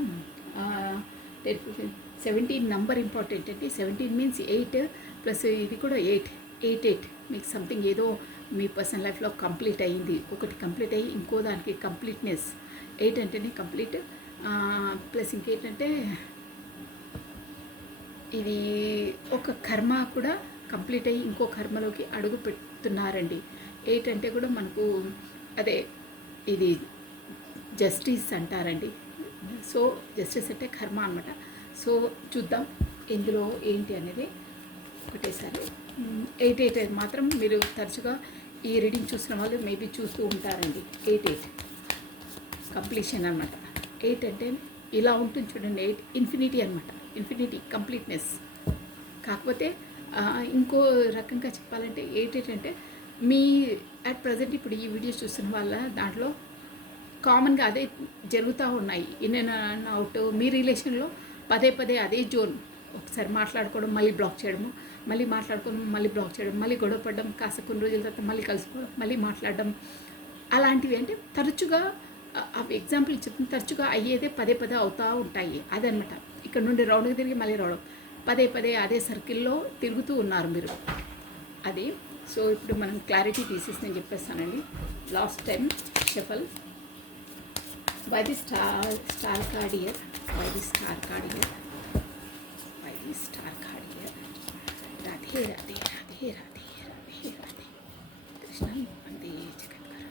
17 నంబర్ ఇంపార్టెంట్ అండి. 17 మీన్స్ 8 ప్లస్ ఇది కూడా 8 మీకు సంథింగ్ ఏదో మీ పర్సనల్ లైఫ్లో కంప్లీట్ అయ్యింది. ఒకటి కంప్లీట్ అయ్యి ఇంకో దానికి కంప్లీట్నెస్. 8 అంటేనే కంప్లీట్. ప్లస్ ఇంకేంటంటే ఇది ఒక కర్మ కూడా కంప్లీట్ అయ్యి ఇంకో కర్మలోకి అడుగు పెడుతున్నారండి. 8 అంటే కూడా మనకు అదే ఇది జస్టిస్ అంటారండి. సో జస్టిస్ అంటే కర్మ అనమాట. సో చూద్దాం ఇందులో ఏంటి అనేది ఒకటేసారి. 8 మాత్రం మీరు తరచుగా ఈ రీడింగ్ చూసిన వాళ్ళు మేబీ చూస్తూ ఉంటారండి. 8 కంప్లీషన్ అనమాట. 8 అంటే ఇలా ఉంటుంది చూడండి. 8 ఇన్ఫినిటీ అనమాట. Infinity completeness. కాకపోతే ఇంకో రకంగా చెప్పాలంటే 8 అంటే మీ అట్ ప్రజెంట్ ఇప్పుడు ఈ వీడియోస్ చూస్తున్న వాళ్ళ దాంట్లో కామన్గా అదే జరుగుతూ ఉన్నాయి. ఇన్ అండ్ అవుట్ మీ రిలేషన్లో పదే పదే అదే జోన్. ఒకసారి మాట్లాడుకోవడం, మళ్ళీ బ్లాక్ చేయడము, మళ్ళీ మాట్లాడుకోవడం, మళ్ళీ బ్లాక్ చేయడం, మళ్ళీ గొడవ పడడం, కాస్త కొన్ని రోజుల తర్వాత మళ్ళీ కలుసుకోవడం, మళ్ళీ మాట్లాడడం, అలాంటివి అంటే తరచుగా అవి ఎగ్జాంపుల్ చెప్తున్న తరచుగా అయ్యేదే పదే పదే అవుతూ ఉంటాయి. అదనమాట. ఇక్కడ నుండి రౌండ్కి తిరిగి మళ్ళీ రావడం, పదే పదే అదే సర్కిల్లో తిరుగుతూ ఉన్నారు మీరు. అది సో ఇప్పుడు మనం క్లారిటీ తీసేసి నేను చెప్పేస్తానండి. Last time shuffle by the star card here, by the star card here, by the star card here. Radhe Radhe Radhe Radhe Radhe Radhe Krishna Vande Jagadguru,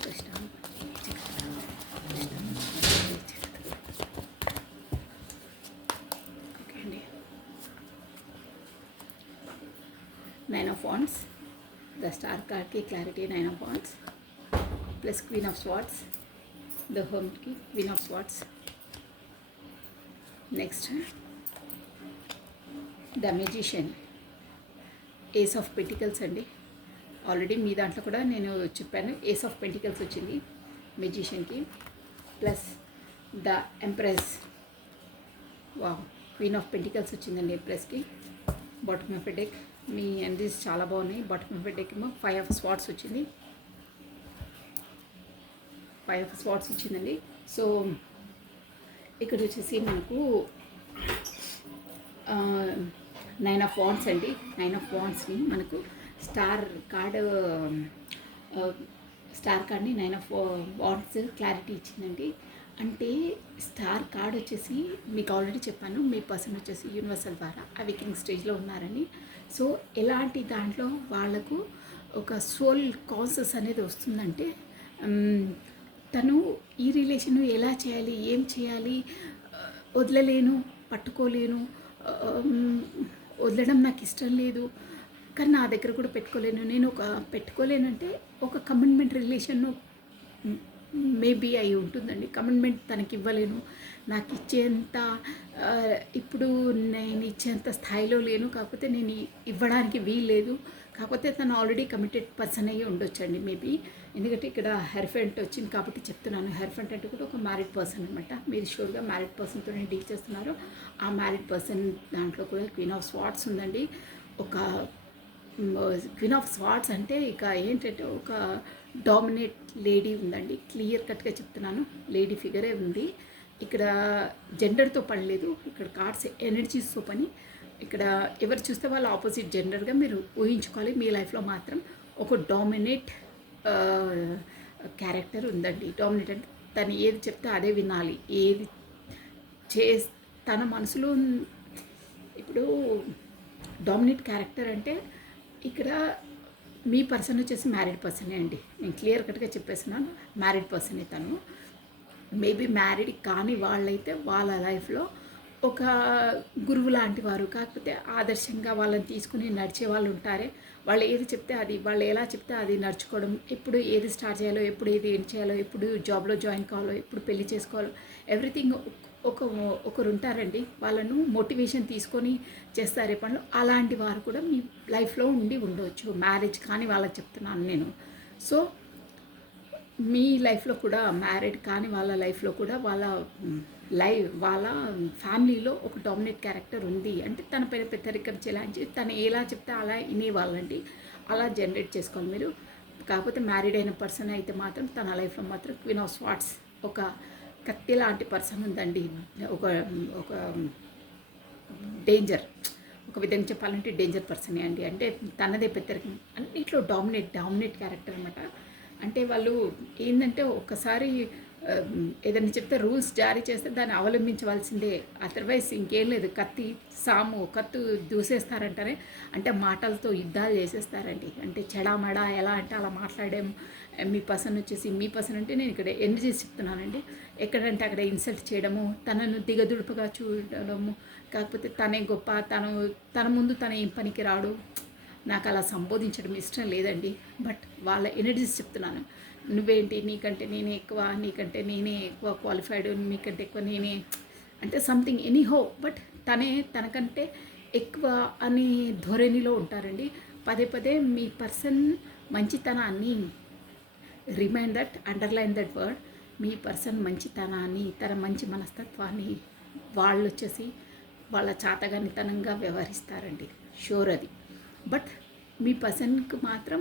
Krishna Vande Jagadguru, Krishna Vande Jagadguru. Okay అండి. Nine of Wands, the star card की clarity. Nine of Wands plus Queen of Swords, the Hermit की Queen of Swords. Next the Magician, Ace of Pentacles అండి. ఆల్రెడీ మీ దాంట్లో కూడా నేను చెప్పాను, ఏస్ ఆఫ్ పెంటికల్స్ వచ్చింది మెజిషియన్కి. Plus the empress, wow, queen of pentacles వచ్చిందండి ఎంప్రెస్కి. బాటమ్ ఆఫ్ డెక్ మీ ఎనర్జీస్ చాలా బాగున్నాయి. బాటమ్ ఆఫ్ డెక్ ఏమో 5 of Swords వచ్చింది. 5 of Swords వచ్చిందండి. సో ఇక్కడ వచ్చేసి మనకు 9 of Wands అండి. 9 of Wandsని మనకు స్టార్ కార్డ్ని 9 of Wands క్లారిటీ ఇచ్చిందండి. అంటే స్టార్ కార్డ్ వచ్చేసి మీకు ఆల్రెడీ చెప్పాను, మీ పర్సన్ వచ్చేసి యూనివర్సల్ ద్వారా అవేకింగ్ స్టేజ్లో ఉన్నారని. సో ఎలాంటి దాంట్లో వాళ్ళకు ఒక సోల్ కాన్సెస్ అనేది వస్తుందంటే తను ఈ రిలేషన్ ఎలా చేయాలి, ఏం చేయాలి, వదలలేను, పట్టుకోలేను, వదలడం నాకు ఇష్టం లేదు, కానీ నా దగ్గర కూడా పెట్టుకోలేను. నేను పెట్టుకోలేనంటే ఒక కమిట్మెంట్ రిలేషన్ మేబీ అయి ఉంటుందండి. కమిట్మెంట్ తనకి ఇవ్వలేను, నాకు ఇచ్చేంత ఇప్పుడు నేను ఇచ్చేంత స్థాయిలో లేను, కాకపోతే నేను ఇవ్వడానికి వీల్లేదు. కాకపోతే తను ఆల్రెడీ కమిటెడ్ పర్సన్ అయ్యి ఉండొచ్చండి మేబీ. ఎందుకంటే ఇక్కడ హెర్ఫెంట్ వచ్చింది కాబట్టి చెప్తున్నాను. హెర్ఫెంట్ అంటే కూడా ఒక మ్యారీడ్ పర్సన్ అనమాట. మీరు షూర్గా మ్యారీడ్ పర్సన్తో డీల్ చేస్తున్నారు. ఆ మ్యారీడ్ పర్సన్ దాంట్లో కూడా క్వీన్ ఆఫ్ స్వార్డ్స్ ఉందండి. ఒక క్వీన్ ఆఫ్ స్వార్డ్స్ అంటే ఇక ఏంటంటే ఒక డామినేట్ లేడీ ఉందండి. క్లియర్ కట్గా చెప్తున్నాను, లేడీ ఫిగరే ఉంది. ఇక్కడ జెండర్తో పని లేదు, ఇక్కడ కార్డ్స్ ఎనర్జీస్తో పని. ఇక్కడ ఎవరు చూస్తే వాళ్ళు ఆపోజిట్ జెండర్గా మీరు ఊహించుకోవాలి. మీ లైఫ్లో మాత్రం ఒక డామినేట్ క్యారెక్టర్ ఉందండి. డామినేట్ అంటే తను ఏది చెప్తే అదే వినాలి, ఏది తన మనసులో. ఇప్పుడు డామినేట్ క్యారెక్టర్ అంటే ఇక్కడ మీ పర్సన్ వచ్చేసి మ్యారీడ్ పర్సనే అండి. నేను క్లియర్ కట్గా చెప్పేస్తున్నాను, మ్యారీడ్ పర్సనే తను. మేబీ మ్యారీడ్ కాని వాళ్ళైతే వాళ్ళ లైఫ్లో ఒక గురువు లాంటి వారు, కాకపోతే ఆదర్శంగా వాళ్ళని తీసుకుని నడిచే వాళ్ళు ఉంటారే. వాళ్ళు ఏది చెప్తే అది, వాళ్ళు ఎలా చెప్తే అది నడుచుకోవడం, ఎప్పుడు ఏది స్టార్ట్ చేయాలో, ఎప్పుడు ఏది ఏం చేయాలో, ఎప్పుడు జాబ్లో జాయిన్ కావాలో, ఎప్పుడు పెళ్లి చేసుకోవాలో, ఎవ్రీథింగ్ ఒకరు ఉంటారండి. వాళ్ళను మోటివేషన్ తీసుకొని చేస్తారు పనులు. అలాంటి వారు కూడా మీ లైఫ్లో ఉండవచ్చు. మ్యారేజ్ కానీ వాళ్ళకి చెప్తున్నాను నేను. సో మీ లైఫ్లో కూడా మ్యారీడ్ కానీ వాళ్ళ లైఫ్లో కూడా వాళ్ళ ఫ్యామిలీలో ఒక డామినేట్ క్యారెక్టర్ ఉంది. అంటే తన పైన పెద్దరికం చెలాంచి తను ఎలా చెప్తే అలా వినేవాళ్ళండి. అలా జనరేట్ చేసుకోవాలి మీరు. కాకపోతే మ్యారీడ్ అయిన పర్సన్ అయితే మాత్రం తన లైఫ్లో మాత్రం క్వీన్ ఆఫ్ స్వార్డ్స్ ఒక కత్తి లాంటి పర్సన్ ఉందండి. ఒక డేంజర్, ఒక విధంగా చెప్పాలంటే డేంజర్ పర్సనే అండి. అంటే తనదే పెద్దరికం, అన్నిట్లో డామినేట్ క్యారెక్టర్ అనమాట. అంటే వాళ్ళు ఏంటంటే ఒక్కసారి ఏదైనా చెప్తే రూల్స్ జారీ చేస్తే దాన్ని అవలంబించవలసిందే. అదర్వైజ్ ఇంకేం లేదు. కత్తు దూసేస్తారంటారే, అంటే మాటలతో యుద్ధాలు చేసేస్తారండి. అంటే చెడామడా ఎలా అంటే అలా మాట్లాడేం. మీ పర్సన్ వచ్చేసి, మీ పర్సన్ అంటే నేను ఇక్కడ ఎనర్జీస్ చెప్తున్నానండి. ఎక్కడంటే అక్కడ ఇన్సల్ట్ చేయడము, తనను దిగదుడుపుగా చూడడము, కాకపోతే తనే గొప్ప, తన ముందు తన ఏం పనికి రాడు, నాకు అలా సంబోధించడం ఇష్టం లేదండి. బట్ వాళ్ళ ఎనర్జీస్ చెప్తున్నాను. నువ్వేంటి, నీకంటే నేనే ఎక్కువ, నీకంటే నేనే ఎక్కువ క్వాలిఫైడ్, నీకంటే ఎక్కువ నేనే అంటే సంథింగ్ ఎనీహో. బట్ తనకంటే ఎక్కువ అనే ధోరణిలో ఉంటారండి. పదే పదే మీ పర్సన్ మంచితనాన్ని underline that word. Me person మంచితనాన్ని, తన మంచి మనస్తత్వాన్ని వాళ్ళు వచ్చేసి వాళ్ళ చాతగానితనంగా వ్యవహరిస్తారండి, షూర్ అది. బట్ మీ పర్సన్కి మాత్రం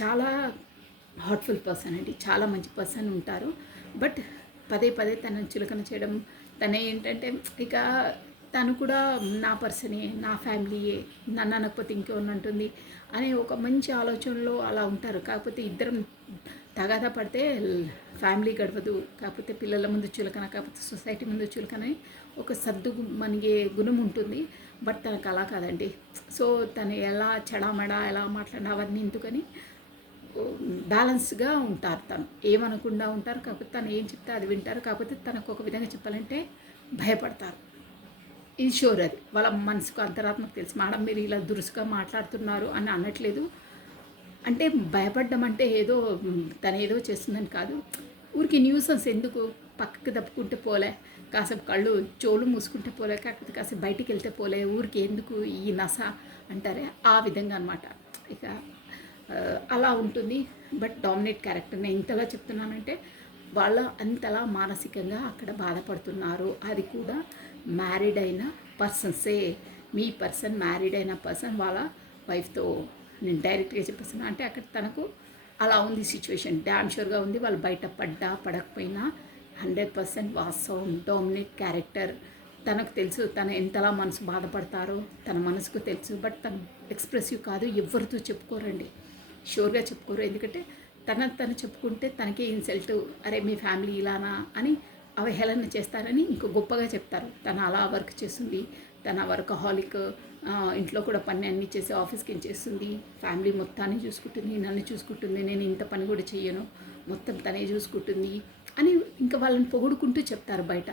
చాలా హార్ట్ఫుల్ పర్సన్ అండి, చాలా మంచి పర్సన్ ఉంటారు. బట్ పదే పదే తనని చులకన చేయడం, తన ఏంటంటే ఇక తను కూడా నా పర్సనే, నా ఫ్యామిలీయే, నన్ను అనకపోతే ఇంకెవరిని అంటుంది అనే ఒక మంచి ఆలోచనలో అలా ఉంటారు. కాకపోతే ఇద్దరం తగాదా పడితే ఫ్యామిలీ గడవదు, కాకపోతే పిల్లల ముందు చులకన, కాకపోతే సొసైటీ ముందు చులకన ఒక సర్దు మనకి గుణం ఉంటుంది. బట్ తనకు అలా కాదండి. సో తను ఎలా చెడామెడా ఎలా మాట్లాడినా అవన్నీ ఎందుకని బ్యాలెన్స్గా ఉంటారు, తను ఏమనకుండా ఉంటారు. కాకపోతే తను ఏం చెప్తే అది వింటారు. కాకపోతే తనకు ఒక విధంగా చెప్పాలంటే భయపడతారు, ఇది షూర్. అది వాళ్ళ మనసుకు అంతరాత్మకు తెలుసు. మేడం మీరు ఇలా దురుసుగా మాట్లాడుతున్నారు అని అనట్లేదు, అంటే భయపడ్డం అంటే ఏదో తను ఏదో చేస్తుందని కాదు. ఊరికి న్యూసెన్స్ ఎందుకు, పక్కకి తప్పుకుంటే పోలే, కాసేపు కళ్ళు చెవులు మూసుకుంటే పోలే, కాకపోతే కాసేపు బయటికి వెళ్తే పోలే, ఊరికి ఎందుకు ఈ నస అంటారే ఆ విధంగా అనమాట. ఇక అలా ఉంటుంది. బట్ డామినేట్ క్యారెక్టర్ నేను ఇంతలా చెప్తున్నానంటే వాళ్ళ అంతలా మానసికంగా అక్కడ బాధపడుతున్నారు. అది కూడా మ్యారీడ్ అయిన పర్సన్సే. మీ పర్సన్ మ్యారీడ్ అయిన పర్సన్ వాళ్ళ వైఫ్తో, నేను డైరెక్ట్గా చెప్పేస్తున్నా, అంటే అక్కడ తనకు అలా ఉంది సిచ్యువేషన్, డ్యామ్ షూర్గా ఉంది. వాళ్ళు బయట పడ్డా పడకపోయినా 100% వాస్తవం. డామినేట్ క్యారెక్టర్, తనకు తెలుసు తను ఎంతలా మనసు బాధపడతారో తన మనసుకు తెలుసు. బట్ తను ఎక్స్ప్రెసివ్ కాదు, ఎవరితో చెప్పుకోరండి, షూర్గా చెప్పుకోరు. ఎందుకంటే తను చెప్పుకుంటే తనకే ఇన్సల్ట్, అరే మీ ఫ్యామిలీ ఇలానా అని అవహేళన చేస్తారని ఇంకో గొప్పగా చెప్తారు. తను అలా వర్క్ చేస్తుంది, తన వర్కహాలిక్, ఇంట్లో కూడా పని అన్నీ చేసి ఆఫీస్కి చేస్తుంది, ఫ్యామిలీ మొత్తాన్ని చూసుకుంటుంది, నన్ను చూసుకుంటుంది, నేను ఇంత పని కూడా చెయ్యను, మొత్తం తనే చూసుకుంటుంది అని ఇంకా వాళ్ళని పొగుడుకుంటూ చెప్తారు. బయట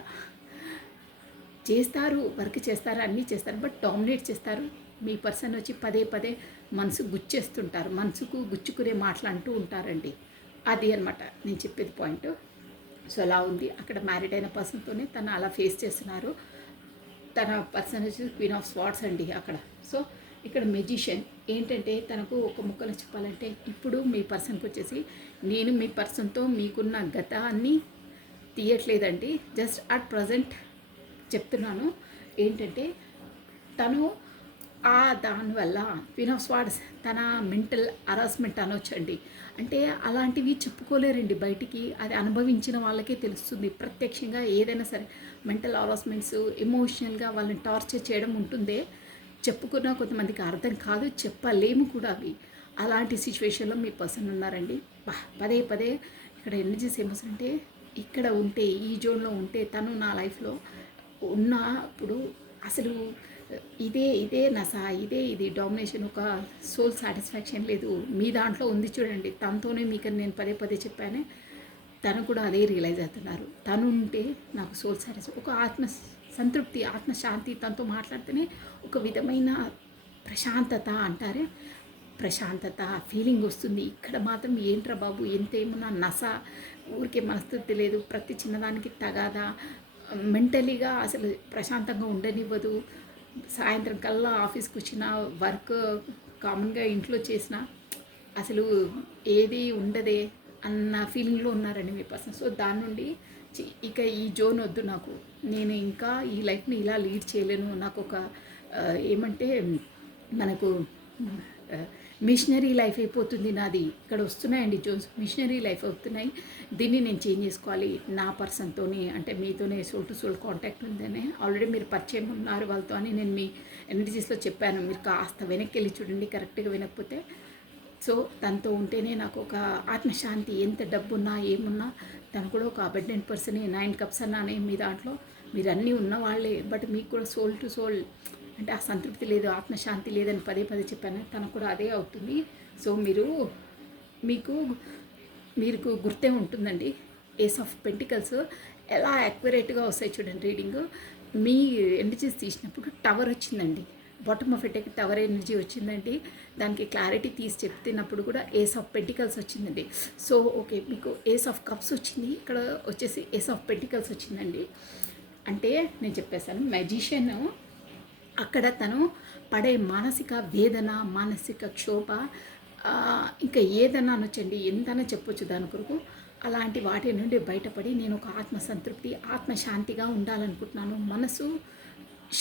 చేస్తారు, వర్క్ చేస్తారు, అన్నీ చేస్తారు, బట్ డామినేట్ చేస్తారు. మీ పర్సన్ వచ్చి పదే పదే మనసు గుచ్చేస్తుంటారు, మనసుకు గుచ్చుకునే మాటలు అంటూ ఉంటారండి. అది అనమాట నేను చెప్పేది పాయింట్. సో అలా ఉంది. అక్కడ మ్యారీడ్ అయిన పర్సన్తోనే తను అలా ఫేస్ చేస్తున్నారు. తన పర్సన్ వచ్చి క్వీన్ ఆఫ్ స్వార్డ్స్ అండి అక్కడ. సో ఇక్కడ మెజిషియన్ ఏంటంటే తనకు ఒక ముక్కలో చెప్పాలంటే, ఇప్పుడు మీ పర్సన్కి వచ్చేసి నేను మీ పర్సన్తో మీకున్న గతాన్ని తీయట్లేదండి, జస్ట్ అట్ ప్రజెంట్ చెప్తున్నాను. ఏంటంటే తను దానివల్ల క్వీన్ ఆఫ్ స్వార్డ్స్ తన మెంటల్ హరాస్మెంట్ అనొచ్చండి. అంటే అలాంటివి చెప్పుకోలేరండి బయటికి, అది అనుభవించిన వాళ్ళకే తెలుస్తుంది. ప్రత్యక్షంగా ఏదైనా సరే మెంటల్ హరాస్మెంట్స్, ఎమోషనల్గా వాళ్ళని టార్చర్ చేయడం ఉంటుందే, చెప్పుకున్న కొంతమందికి అర్థం కాదు, చెప్పలేము కూడా అవి. అలాంటి సిచ్యువేషన్లో మీ పర్సన్ ఉన్నారండి. పదే పదే ఇక్కడ ఎనర్జీస్ ఏమొస్తుందంటే, ఇక్కడ ఉంటే ఈ జోన్లో ఉంటే తను నా లైఫ్లో ఉన్నప్పుడు అసలు ఇదే నస, ఇది డామినేషన్, ఒక సోల్ సాటిస్ఫాక్షన్ లేదు. మీ దాంట్లో ఉంది చూడండి, తనతోనే మీకు నేను పదే పదే చెప్పానే, తను కూడా అదే రియలైజ్ అవుతున్నారు. తను ఉంటే నాకు సోల్ సాటిస్ఫై, ఒక ఆత్మ సంతృప్తి, ఆత్మశాంతి, తనతో మాట్లాడితేనే ఒక విధమైన ప్రశాంతత అంటారే, ప్రశాంతత ఫీలింగ్ వస్తుంది. ఇక్కడ మాత్రం ఏంట్రా బాబు, ఎంత ఏమన్నా నస, ఊరికే మనస్తృప్తి లేదు, ప్రతి చిన్నదానికి తగాదా, మెంటలీగా అసలు ప్రశాంతంగా ఉండనివ్వదు. సాయంత్రం కల్లా ఆఫీస్కి వచ్చిన వర్క్ కామన్గా ఇంట్లో చేసిన అసలు ఏది ఉండదే అన్న ఫీలింగ్లో ఉన్నారండి మీ పర్సన్. సో దాని నుండి ఇక ఈ జోన్ వద్దు నాకు, నేను ఇంకా ఈ లైఫ్ని ఇలా లీడ్ చేయలేను, నాకు ఒక ఏమంటే మనకు మిషనరీ లైఫ్ అయిపోతుంది నాది. ఇక్కడ వస్తున్నాయండి జోన్స్, మిషనరీ లైఫ్ అవుతున్నాయి, దీన్ని నేను చేంజ్ చేసుకోవాలి. నా పర్సన్తోనే, అంటే మీతోనే సోల్ టు సోల్ కాంటాక్ట్ ఉందనే ఆల్రెడీ మీరు పరిచయం ఉన్నారు వాళ్ళతో అని నేను మీ ఎనర్జీస్లో చెప్పాను. మీరు కాస్త వెనక్కి వెళ్ళి చూడండి, కరెక్ట్గా వినకపోతే. సో తనతో ఉంటేనే నాకు ఒక ఆత్మశాంతి, ఎంత డబ్బున్నా ఏమున్నా తను కూడా ఒక అబెండెంట్ పర్సనే. 9 కప్స్ అన్నానే మీ దాంట్లో, మీరు అన్నీ ఉన్నవాళ్ళే, బట్ మీకు కూడా సోల్ టు సోల్ అంటే ఆ సంతృప్తి లేదు, ఆత్మశాంతి లేదని పదే పదే చెప్పాను. తనకు కూడా అదే అవుతుంది. సో మీకు గుర్తే ఉంటుందండి, ఏస్ ఆఫ్ పెంటికల్స్ ఎలా యాక్యురేట్గా వస్తాయి చూడండి రీడింగ్. మీ ఎనర్జీస్ తీసినప్పుడు టవర్ వచ్చిందండి, బాటమ్ ఆఫ్ ఎటెక్ టవర్ ఎనర్జీ వచ్చిందండి. దానికి క్లారిటీ తీసి చెప్తున్నప్పుడు కూడా ఏస్ ఆఫ్ పెంటికల్స్ వచ్చిందండి. సో ఓకే, మీకు ఏస్ ఆఫ్ కప్స్ వచ్చింది, ఇక్కడ వచ్చేసి ఏస్ ఆఫ్ పెంటికల్స్ వచ్చిందండి. అంటే నేను చెప్పేశాను, మ్యాజిషియన్ అక్కడ తను పడే మానసిక వేదన, మానసిక క్షోభ, ఇంకా ఏదన్నా అనొచ్చండి, ఎంతైనా చెప్పొచ్చు దాని కొరకు. అలాంటి వాటి నుండి బయటపడి నేను ఒక ఆత్మసంతృప్తి, ఆత్మశాంతిగా ఉండాలనుకుంటున్నాను. మనసు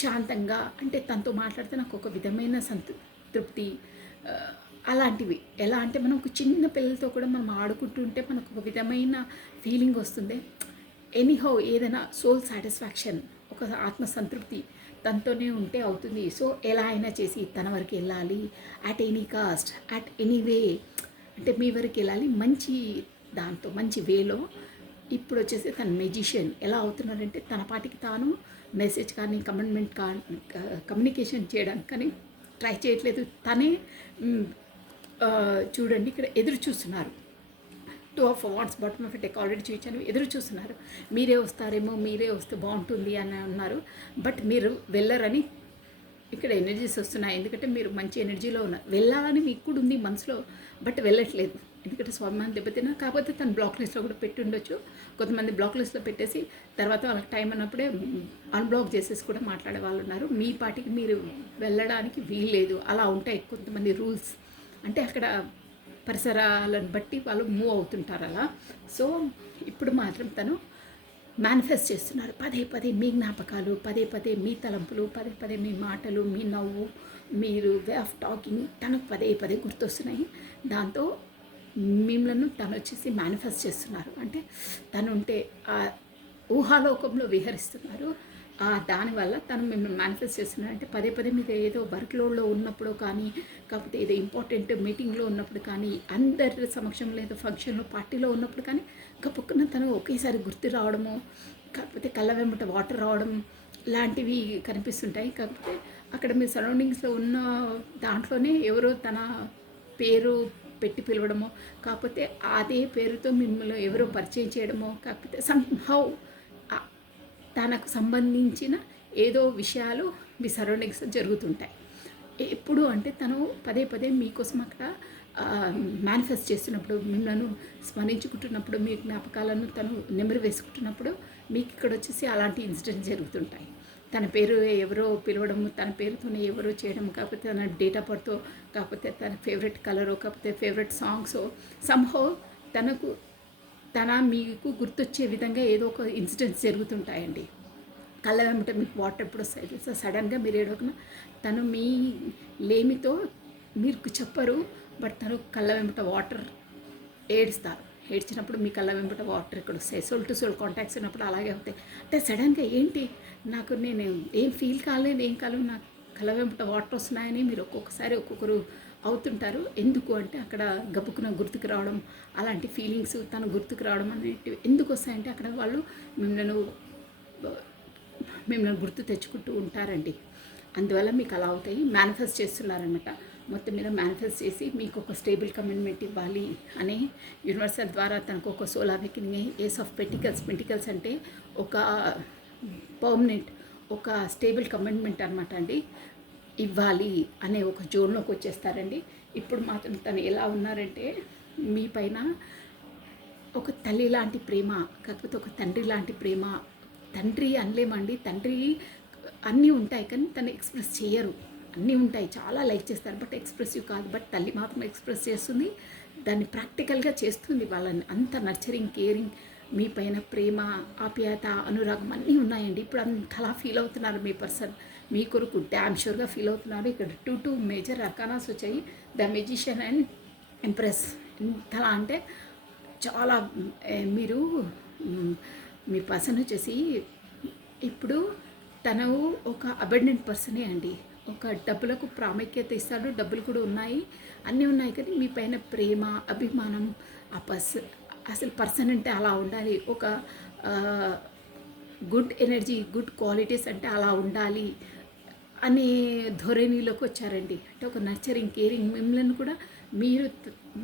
శాంతంగా, అంటే తనతో మాట్లాడితే నాకు ఒక విధమైన తృప్తి, అలాంటివి. ఎలా అంటే మనం ఒక చిన్న పిల్లలతో కూడా మనం ఆడుకుంటూ ఉంటే మనకు ఒక విధమైన ఫీలింగ్ వస్తుంది. ఎనీహౌ ఏదైనా సోల్ సాటిస్ఫాక్షన్, ఒక ఆత్మసంతృప్తి తనతోనే ఉంటే అవుతుంది. సో ఎలా అయినా చేసి తన వరకు వెళ్ళాలి, at any cost, at any way, అంటే మీ వరకు వెళ్ళాలి మంచి దాంతో, మంచి వేలో. ఇప్పుడు వచ్చేసి తన మెజిషియన్ ఎలా అవుతున్నాడంటే తన పాటికి తాను మెసేజ్ కానీ కమ్యూనికేషన్ చేయడానికి కానీ ట్రై చేయట్లేదు. తనే చూడండి ఇక్కడ ఎదురు చూస్తున్నారు. 2 of Wands bottom of deck already చూపించాను. ఎదురు చూస్తున్నారు, మీరే వస్తారేమో, మీరే వస్తే బాగుంటుంది అని అన్నారు. బట్ మీరు వెళ్ళరని ఇక్కడ ఎనర్జీస్ వస్తున్నాయి. ఎందుకంటే మీరు మంచి ఎనర్జీలో ఉన్నారు, వెళ్ళాలని మీకు కూడా ఉంది మనసులో, బట్ వెళ్ళట్లేదు. ఎందుకంటే స్వాభిమానం దెబ్బతిన్నా. కాకపోతే తను బ్లాక్ లిస్ట్లో కూడా పెట్టి ఉండొచ్చు. కొంతమంది బ్లాక్ లిస్ట్లో పెట్టేసి తర్వాత వాళ్ళకి టైం అన్నప్పుడే అన్బ్లాక్ చేసేసి కూడా మాట్లాడే వాళ్ళు ఉన్నారు. మీ పాటికి మీరు వెళ్ళడానికి వీల్లేదు. అలా ఉంటాయి కొంతమంది రూల్స్, అంటే అక్కడ పరిసరాలను బట్టి వాళ్ళు మూవ్ అవుతుంటారు అలా. సో ఇప్పుడు మాత్రం తను మేనిఫెస్ట్ చేస్తున్నారు. పదే పదే మీ జ్ఞాపకాలు, పదే పదే మీ తలంపులు, పదే పదే మీ మాటలు, మీ నవ్వు, మీరు వే ఆఫ్ టాకింగ్ తనకు పదే పదే గుర్తొస్తున్నాయి. దాంతో మిమ్మల్ని తను వచ్చేసి మేనిఫెస్ట్ చేస్తున్నారు. అంటే తను ఉంటే ఆ ఊహాలోకంలో విహరిస్తున్నారు. దానివల్ల తను మిమ్మల్ని మేనిఫెస్ట్ చేస్తున్నారు. అంటే పదే పదే మీరు ఏదో వర్క్ లోడ్లో ఉన్నప్పుడు కానీ, కాకపోతే ఏదో ఇంపార్టెంట్ మీటింగ్లో ఉన్నప్పుడు కానీ, అందరి సమక్షంలో ఏదో ఫంక్షన్లో పార్టీలో ఉన్నప్పుడు కానీ గబుక్కున తను ఒకేసారి గుర్తు రావడము, కాకపోతే కళ్ళ వెంబట వాటర్ రావడం లాంటివి కనిపిస్తుంటాయి. కాకపోతే అక్కడ మీ సరౌండింగ్స్లో ఉన్న దాంట్లోనే ఎవరో తన పేరు పెట్టి పిలవడమో, కాకపోతే అదే పేరుతో మిమ్మల్ని ఎవరో పరిచయం చేయడమో, కాకపోతే సంహౌ తనకు సంబంధించిన ఏదో విషయాలు మీ సరౌండింగ్స్ జరుగుతుంటాయి. ఎప్పుడు అంటే తను పదే పదే మీకోసం అక్కడ మేనిఫెస్ట్ చేస్తున్నప్పుడు, మిమ్మల్ని స్మరించుకుంటున్నప్పుడు, మీ జ్ఞాపకాలను తను నెమరు వేసుకుంటున్నప్పుడు మీకు ఇక్కడ వచ్చేసి అలాంటి ఇన్సిడెంట్స్ జరుగుతుంటాయి. తన పేరు ఎవరో పిలవడము, తన పేరుతోనే ఎవరో చేయడం, కాకపోతే తన డేట్ ఆఫ్ బర్త్, కాకపోతే తన ఫేవరెట్ కలరో, కాకపోతే ఫేవరెట్ సాంగ్సో, సంహౌ మీకు గుర్తొచ్చే విధంగా ఏదో ఒక ఇన్సిడెంట్స్ జరుగుతుంటాయండి. కళ్ళ వెంబట మీకు వాటర్ ఎప్పుడు వస్తాయి. సో సడన్గా మీరు ఏడవకుండా తను మీ లేమితో మీకు చెప్పరు, బట్ తను కళ్ళ వెంబట వాటర్ ఏడుస్తారు. ఏడ్చినప్పుడు మీ కళ్ళ వెంబట వాటర్ ఇక్కడ వస్తాయి. సోల్ టు సోల్ కాంటాక్ట్స్ ఉన్నప్పుడు అలాగే అవుతాయి. అంటే సడన్గా ఏంటి నాకు నేను ఏం ఫీల్ కాలేదు, ఏం కాలేదు, నాకు కళ్ళ వెంబట వాటర్ వస్తున్నాయని మీరు ఒక్కొక్కసారి ఒక్కొక్కరు అవుతుంటారు. ఎందుకు అంటే అక్కడ గబుక్కున గుర్తుకు రావడం, అలాంటి ఫీలింగ్స్ తను గుర్తుకు రావడం అనేటివి ఎందుకు వస్తాయంటే అక్కడ వాళ్ళు మిమ్మల్ని గుర్తు తెచ్చుకుంటూ ఉంటారండి. అందువల్ల మీకు అలా అవుతాయి. మేనిఫెస్ట్ చేస్తున్నారనమాట. మొత్తం మీద మేనిఫెస్ట్ చేసి మీకు ఒక స్టేబుల్ కమిట్మెంట్ ఇవ్వాలి అని యూనివర్సల్ ద్వారా తనకు ఒక soul awakening, ace of pentacles అంటే ఒక పర్మనెంట్, ఒక స్టేబుల్ కమిట్మెంట్ అనమాట అండి, ఇవ్వాలి అనే ఒక జోన్లోకి వచ్చేస్తారండి. ఇప్పుడు మాత్రం తను ఎలా ఉన్నారంటే మీ పైన ఒక తల్లి లాంటి ప్రేమ, కాకపోతే ఒక తండ్రి లాంటి ప్రేమ. తండ్రి అనలేమండి, తండ్రి అన్నీ ఉంటాయి కానీ తను ఎక్స్ప్రెస్ చేయరు. అన్నీ ఉంటాయి, చాలా లైక్ చేస్తారు, బట్ ఎక్స్ప్రెసివ్ కాదు. బట్ తల్లి మాత్రం ఎక్స్ప్రెస్ చేస్తుంది, దాన్ని ప్రాక్టికల్గా చేస్తుంది. వాళ్ళని అంత నర్చరింగ్, కేరింగ్, మీ పైన ప్రేమ, ఆప్యాయత, అనురాగం అన్నీ ఉన్నాయండి. ఇప్పుడు అంతలా ఫీల్ అవుతున్నారు మీ పర్సన్, మీ కొరకు డ్యామ్ షూర్గా ఫీల్ అవుతున్నారు. ఇక్కడ 2 మేజర్ అర్కానాస్ వచ్చాయి, ద మెజిషియన్ అండ్ ఎంప్రెస్. ఎంతలా అంటే చాలా మీరు మీ పర్సన్ వచ్చేసి ఇప్పుడు తను ఒక అబండెంట్ పర్సనే అండి. ఒక డబ్బులకు ప్రాముఖ్యత ఇస్తాడు, డబ్బులు కూడా ఉన్నాయి, అన్నీ ఉన్నాయి, కానీ మీ పైన ప్రేమ, అభిమానం, ఆ అసలు పర్సన్ అంటే అలా ఉండాలి, ఒక గుడ్ ఎనర్జీ, గుడ్ క్వాలిటీస్ అంటే అలా ఉండాలి అనే ధోరణిలోకి వచ్చారండి. అంటే ఒక నర్చరింగ్, కేరింగ్, మిమ్మల్ని కూడా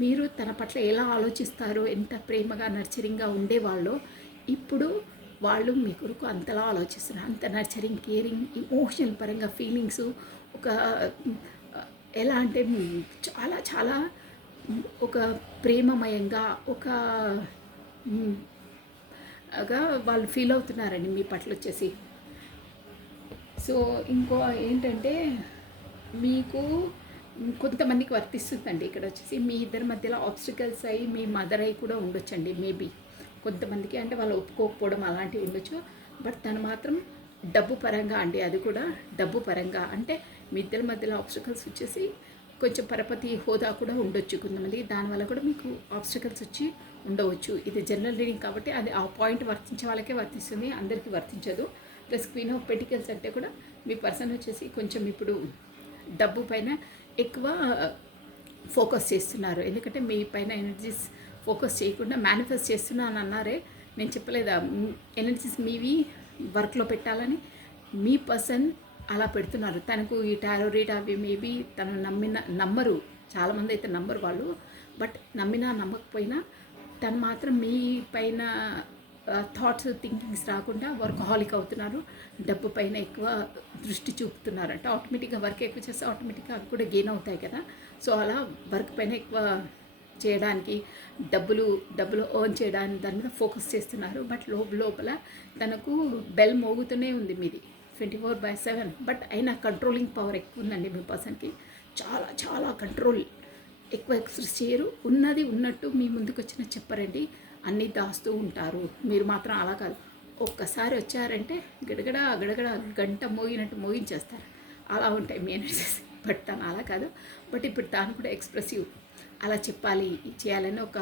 మీరు తన పట్ల ఎలా ఆలోచిస్తారో, ఎంత ప్రేమగా నర్చరింగ్గా ఉండేవాళ్ళో ఇప్పుడు వాళ్ళు మీ కొరకు అంతలా ఆలోచిస్తున్నారు. అంత నర్చరింగ్, కేరింగ్, ఇమోషనల్ పరంగా ఫీలింగ్స్, ఒక ఎలా అంటే చాలా చాలా ఒక ప్రేమమయంగా వాళ్ళు ఫీల్ అవుతున్నారండి మీ పట్ల వచ్చేసి. సో ఇంకో ఏంటంటే మీకు కొంతమందికి వర్తిస్తుందండి. ఇక్కడ వచ్చేసి మీ ఇద్దరి మధ్యలో ఆబ్స్టికల్స్ అయ్యి మీ మదర్ అయ్యి కూడా ఉండొచ్చండి మేబీ. కొంతమందికి అంటే వాళ్ళు ఒప్పుకోకపోవడం అలాంటివి ఉండొచ్చు. బట్ తను మాత్రం డబ్బు పరంగా అండి, అది కూడా డబ్బు పరంగా అంటే మీ ఇద్దరి మధ్యలో ఆబ్స్టికల్స్ వచ్చేసి కొంచెం పరపతి హోదా కూడా ఉండొచ్చు కొంతమంది. దానివల్ల కూడా మీకు ఆబ్స్టికల్స్ వచ్చి ఉండవచ్చు. ఇది జనరల్ రీడింగ్ కాబట్టి అది ఆ పాయింట్ వర్తించే వాళ్ళకే వర్తిస్తుంది, అందరికీ వర్తించదు. ప్లస్ క్వీన్ ఆఫ్ పెటికల్స్ అంటే కూడా మీ పర్సన్ వచ్చేసి కొంచెం ఇప్పుడు డబ్బు పైన ఎక్కువ ఫోకస్ చేస్తున్నారు. ఎందుకంటే మీ పైన ఎనర్జీస్ ఫోకస్ చేయకుండా మేనిఫెస్ట్ చేస్తున్నా అని అన్నారే, నేను చెప్పలేదా ఎనర్జీస్ మీవి వర్క్లో పెట్టాలని. మీ పర్సన్ అలా పెడుతున్నారు. తనకు ఈ టారో రీడ్ అవి మేబీ తను నమ్మరు, చాలామంది అయితే నమ్మరు వాళ్ళు. బట్ నమ్మినా నమ్మకపోయినా తను మాత్రం మీ పైన థాట్స్ థింకింగ్స్ రాకుండా వర్కహాలిక్ అవుతున్నారు. డబ్బు పైన ఎక్కువ దృష్టి చూపుతున్నారు. అంటే ఆటోమేటిక్గా వర్క్ ఎక్కువ చేస్తే ఆటోమేటిక్గా అవి కూడా గెయిన్ అవుతాయి కదా. సో అలా వర్క్ పైన ఎక్కువ చేయడానికి, డబ్బులు ఎర్న్ చేయడానికి దాని మీద ఫోకస్ చేస్తున్నారు. బట్ లోపల తనకు బెల్ మోగుతూనే ఉంది మీది 24/7. బట్ అయినా కంట్రోలింగ్ పవర్ ఎక్కువ ఉందండి మీ పర్సన్కి. చాలా చాలా కంట్రోల్, ఎక్కువ ఎక్స్ప్రెస్ చేయరు. ఉన్నది ఉన్నట్టు మీ ముందుకు వచ్చిన చెప్పరండి, అన్నీ దాస్తూ ఉంటారు. మీరు మాత్రం అలా కాదు, ఒక్కసారి వచ్చారంటే గడగడ గడగడ గంట మోగినట్టు మోగించేస్తారు. అలా ఉంటాయి మీ ఎనర్జీస్. బట్ తను అలా కాదు. బట్ ఇప్పుడు తాను కూడా ఎక్స్ప్రెసివ్, అలా చెప్పాలి చేయాలని ఒక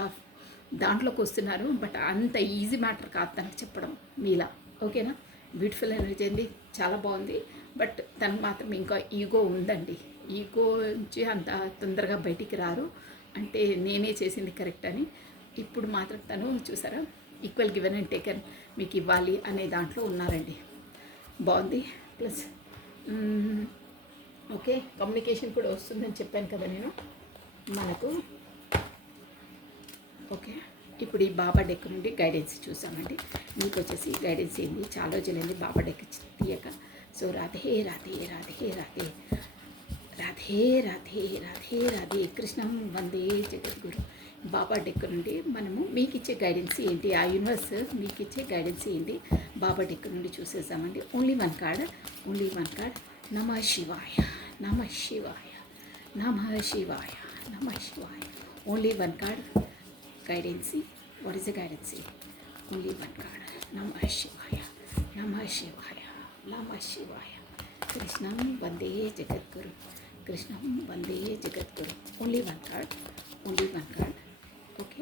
దాంట్లోకి వస్తున్నారు. బట్ అంత ఈజీ మ్యాటర్ కాదు తనకు చెప్పడం మీలా. ఓకేనా? బ్యూటిఫుల్ ఎనర్జీ అండి, చాలా బాగుంది. బట్ తనకు మాత్రం ఇంకా ఈగో ఉందండి. ఈగో నుంచి అంత తొందరగా బయటికి రారు. అంటే నేనే చేసింది కరెక్ట్ అని. ఇప్పుడు మాత్రం తను చూసారా, ఈక్వల్ గివెన్ అండ్ టేకన్, మీకు ఇవ్వాలి అనే దాంట్లో ఉన్నారండి. బాగుంది. ప్లస్ ఓకే, కమ్యూనికేషన్ కూడా వస్తుందని చెప్పాను కదా నేను మనకు. ఓకే, ఇప్పుడు ఈ బాబా డెక్ నుండి గైడెన్స్ చూసామండి. మీకు వచ్చేసి గైడెన్స్ ఏంది, చాలా రోజులైంది బాబా డెక్ తీయక. సో రాధే రాధే రాధే రాధే రాధే రాధే రాధే రాధే కృష్ణం వందే జగద్గురు. బాబా డెక్ నుండి మనము మీకు ఇచ్చే గైడెన్స్ ఏంటి, ఆ యూనివర్స్ మీకు ఇచ్చే గైడెన్స్ ఏంటి బాబా డెక్ నుండి చూసేసామండి. Only one card, only one card. నమ శివాయ, నమ శివాయ, నమ శివాయ, నమ శివాయ. Only one card guidance. What is the guidance? Only one card. నమ శివాయ, నమ శివాయ, నమ శివాయ. కృష్ణం వందే జగద్గురు, కృష్ణం వందే జగద్గురు. Only one card, only one card. Okay,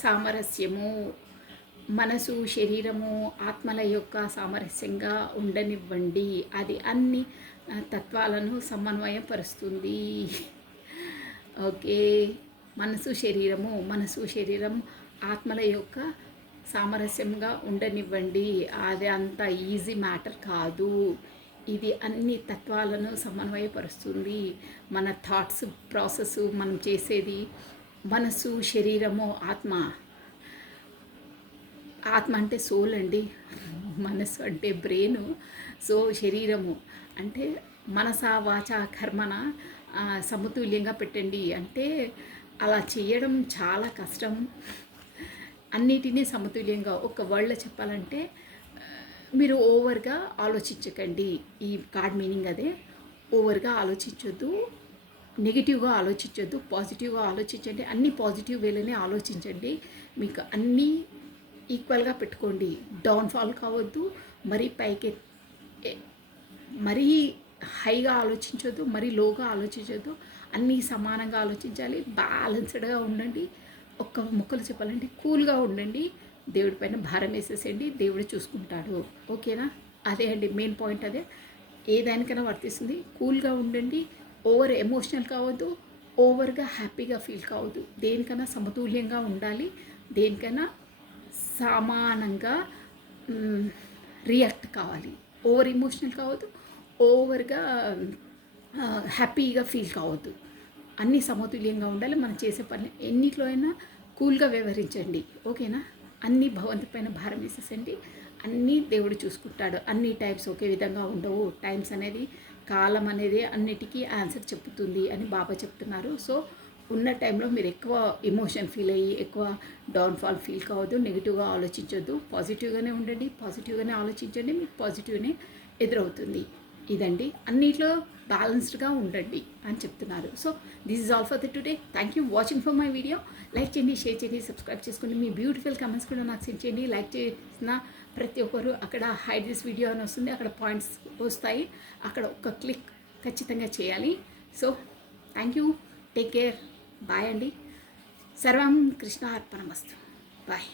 సామరస్యము, మనసు శరీరము ఆత్మల యొక్క సామరస్యంగా ఉండనివ్వండి. అది అన్ని తత్వాలను సమన్వయపరుస్తుంది. ఓకే, మనసు శరీరం ఆత్మల యొక్క సామరస్యంగా ఉండనివ్వండి. అది అంత ఈజీ మ్యాటర్ కాదు. ఇది అన్ని తత్వాలను సమన్వయపరుస్తుంది. మన థాట్స్ ప్రాసెస్, మనం చేసేది మనసు శరీరము ఆత్మ అంటే సోల్ అండి, మనసు అంటే బ్రెయిన్. సో శరీరము అంటే మనస వాచ కర్మన సమతుల్యంగా పెట్టండి. అంటే అలా చేయడం చాలా కష్టం. అన్నిటినీ సమతుల్యంగా ఒక వర్డ్లో చెప్పాలంటే మీరు ఓవర్గా ఆలోచించకండి. ఈ కార్డ్ మీనింగ్ అదే. ఓవర్గా ఆలోచించొద్దు, నెగిటివ్గా ఆలోచించొద్దు, పాజిటివ్గా ఆలోచించండి. అన్ని పాజిటివ్ వేలోనే ఆలోచించండి. మీకు అన్నీ ఈక్వల్గా పెట్టుకోండి. డౌన్ఫాల్ కావద్దు, మరీ పైకి మరీ హైగా ఆలోచించొద్దు, మరీ లోగా ఆలోచించొద్దు. అన్నీ సమానంగా ఆలోచించాలి. బ్యాలెన్స్డ్గా ఉండండి. ఒక్క ముక్కలు చెప్పాలంటే కూల్గా ఉండండి. దేవుడి పైన భారం వేసేసేయండి, దేవుడు చూసుకుంటాడు. ఓకేనా? అదే అండి మెయిన్ పాయింట్. అదే ఏదానికైనా వర్తిస్తుంది. కూల్గా ఉండండి, ఓవర్ ఎమోషనల్ కావద్దు, ఓవర్గా హ్యాపీగా ఫీల్ కావద్దు. దేనికైనా సమతుల్యంగా ఉండాలి, దేనికైనా సమానంగా రియాక్ట్ కావాలి. ఓవర్ ఎమోషనల్ కావద్దు, ఓవర్గా హ్యాపీగా ఫీల్ కావద్దు. అన్నీ సమతుల్యంగా ఉండాలి. మనం చేసే పని ఎన్నిట్లో అయినా కూల్గా వ్యవహరించండి. ఓకేనా? అన్నీ భగవంతు పైన భారం వేసేసండి. అన్నీ దేవుడు చూసుకుంటాడు. అన్ని టైమ్స్ ఒకే విధంగా ఉండవు. టైమ్స్ అనేది, కాలం అనేది అన్నిటికీ ఆన్సర్ చెప్తుంది అని బాబా చెప్తున్నారు. సో ఉన్న టైంలో మీరు ఎక్కువ ఎమోషన్ ఫీల్ అయ్యి ఎక్కువ డౌన్ఫాల్ ఫీల్ కావద్దు, నెగిటివ్గా ఆలోచించొద్దు, పాజిటివ్గానే ఉండండి, పాజిటివ్గానే ఆలోచించండి, మీకు పాజిటివ్నే ఎదురవుతుంది. ఇదండి, అన్నిట్లో బ్యాలెన్స్డ్గా ఉండండి అని చెప్తున్నారు. So this is all for the today. Thank you watching for my video. Like చేయండి, షేర్ చేయండి, సబ్స్క్రైబ్ చేసుకోండి. మీ బ్యూటిఫుల్ కమెంట్స్ కూడా నాకు సెండ్ చేయండి. లైక్ చేసిన ప్రతి ఒక్కరు అక్కడ హైడ్ దిస్ వీడియో అని వస్తుంది, అక్కడ పాయింట్స్ వస్తాయి, అక్కడ ఒక క్లిక్ ఖచ్చితంగా చేయాలి. So thank you, take care, bye అండి. సర్వం కృష్ణ అర్పణమస్తు. బాయ్.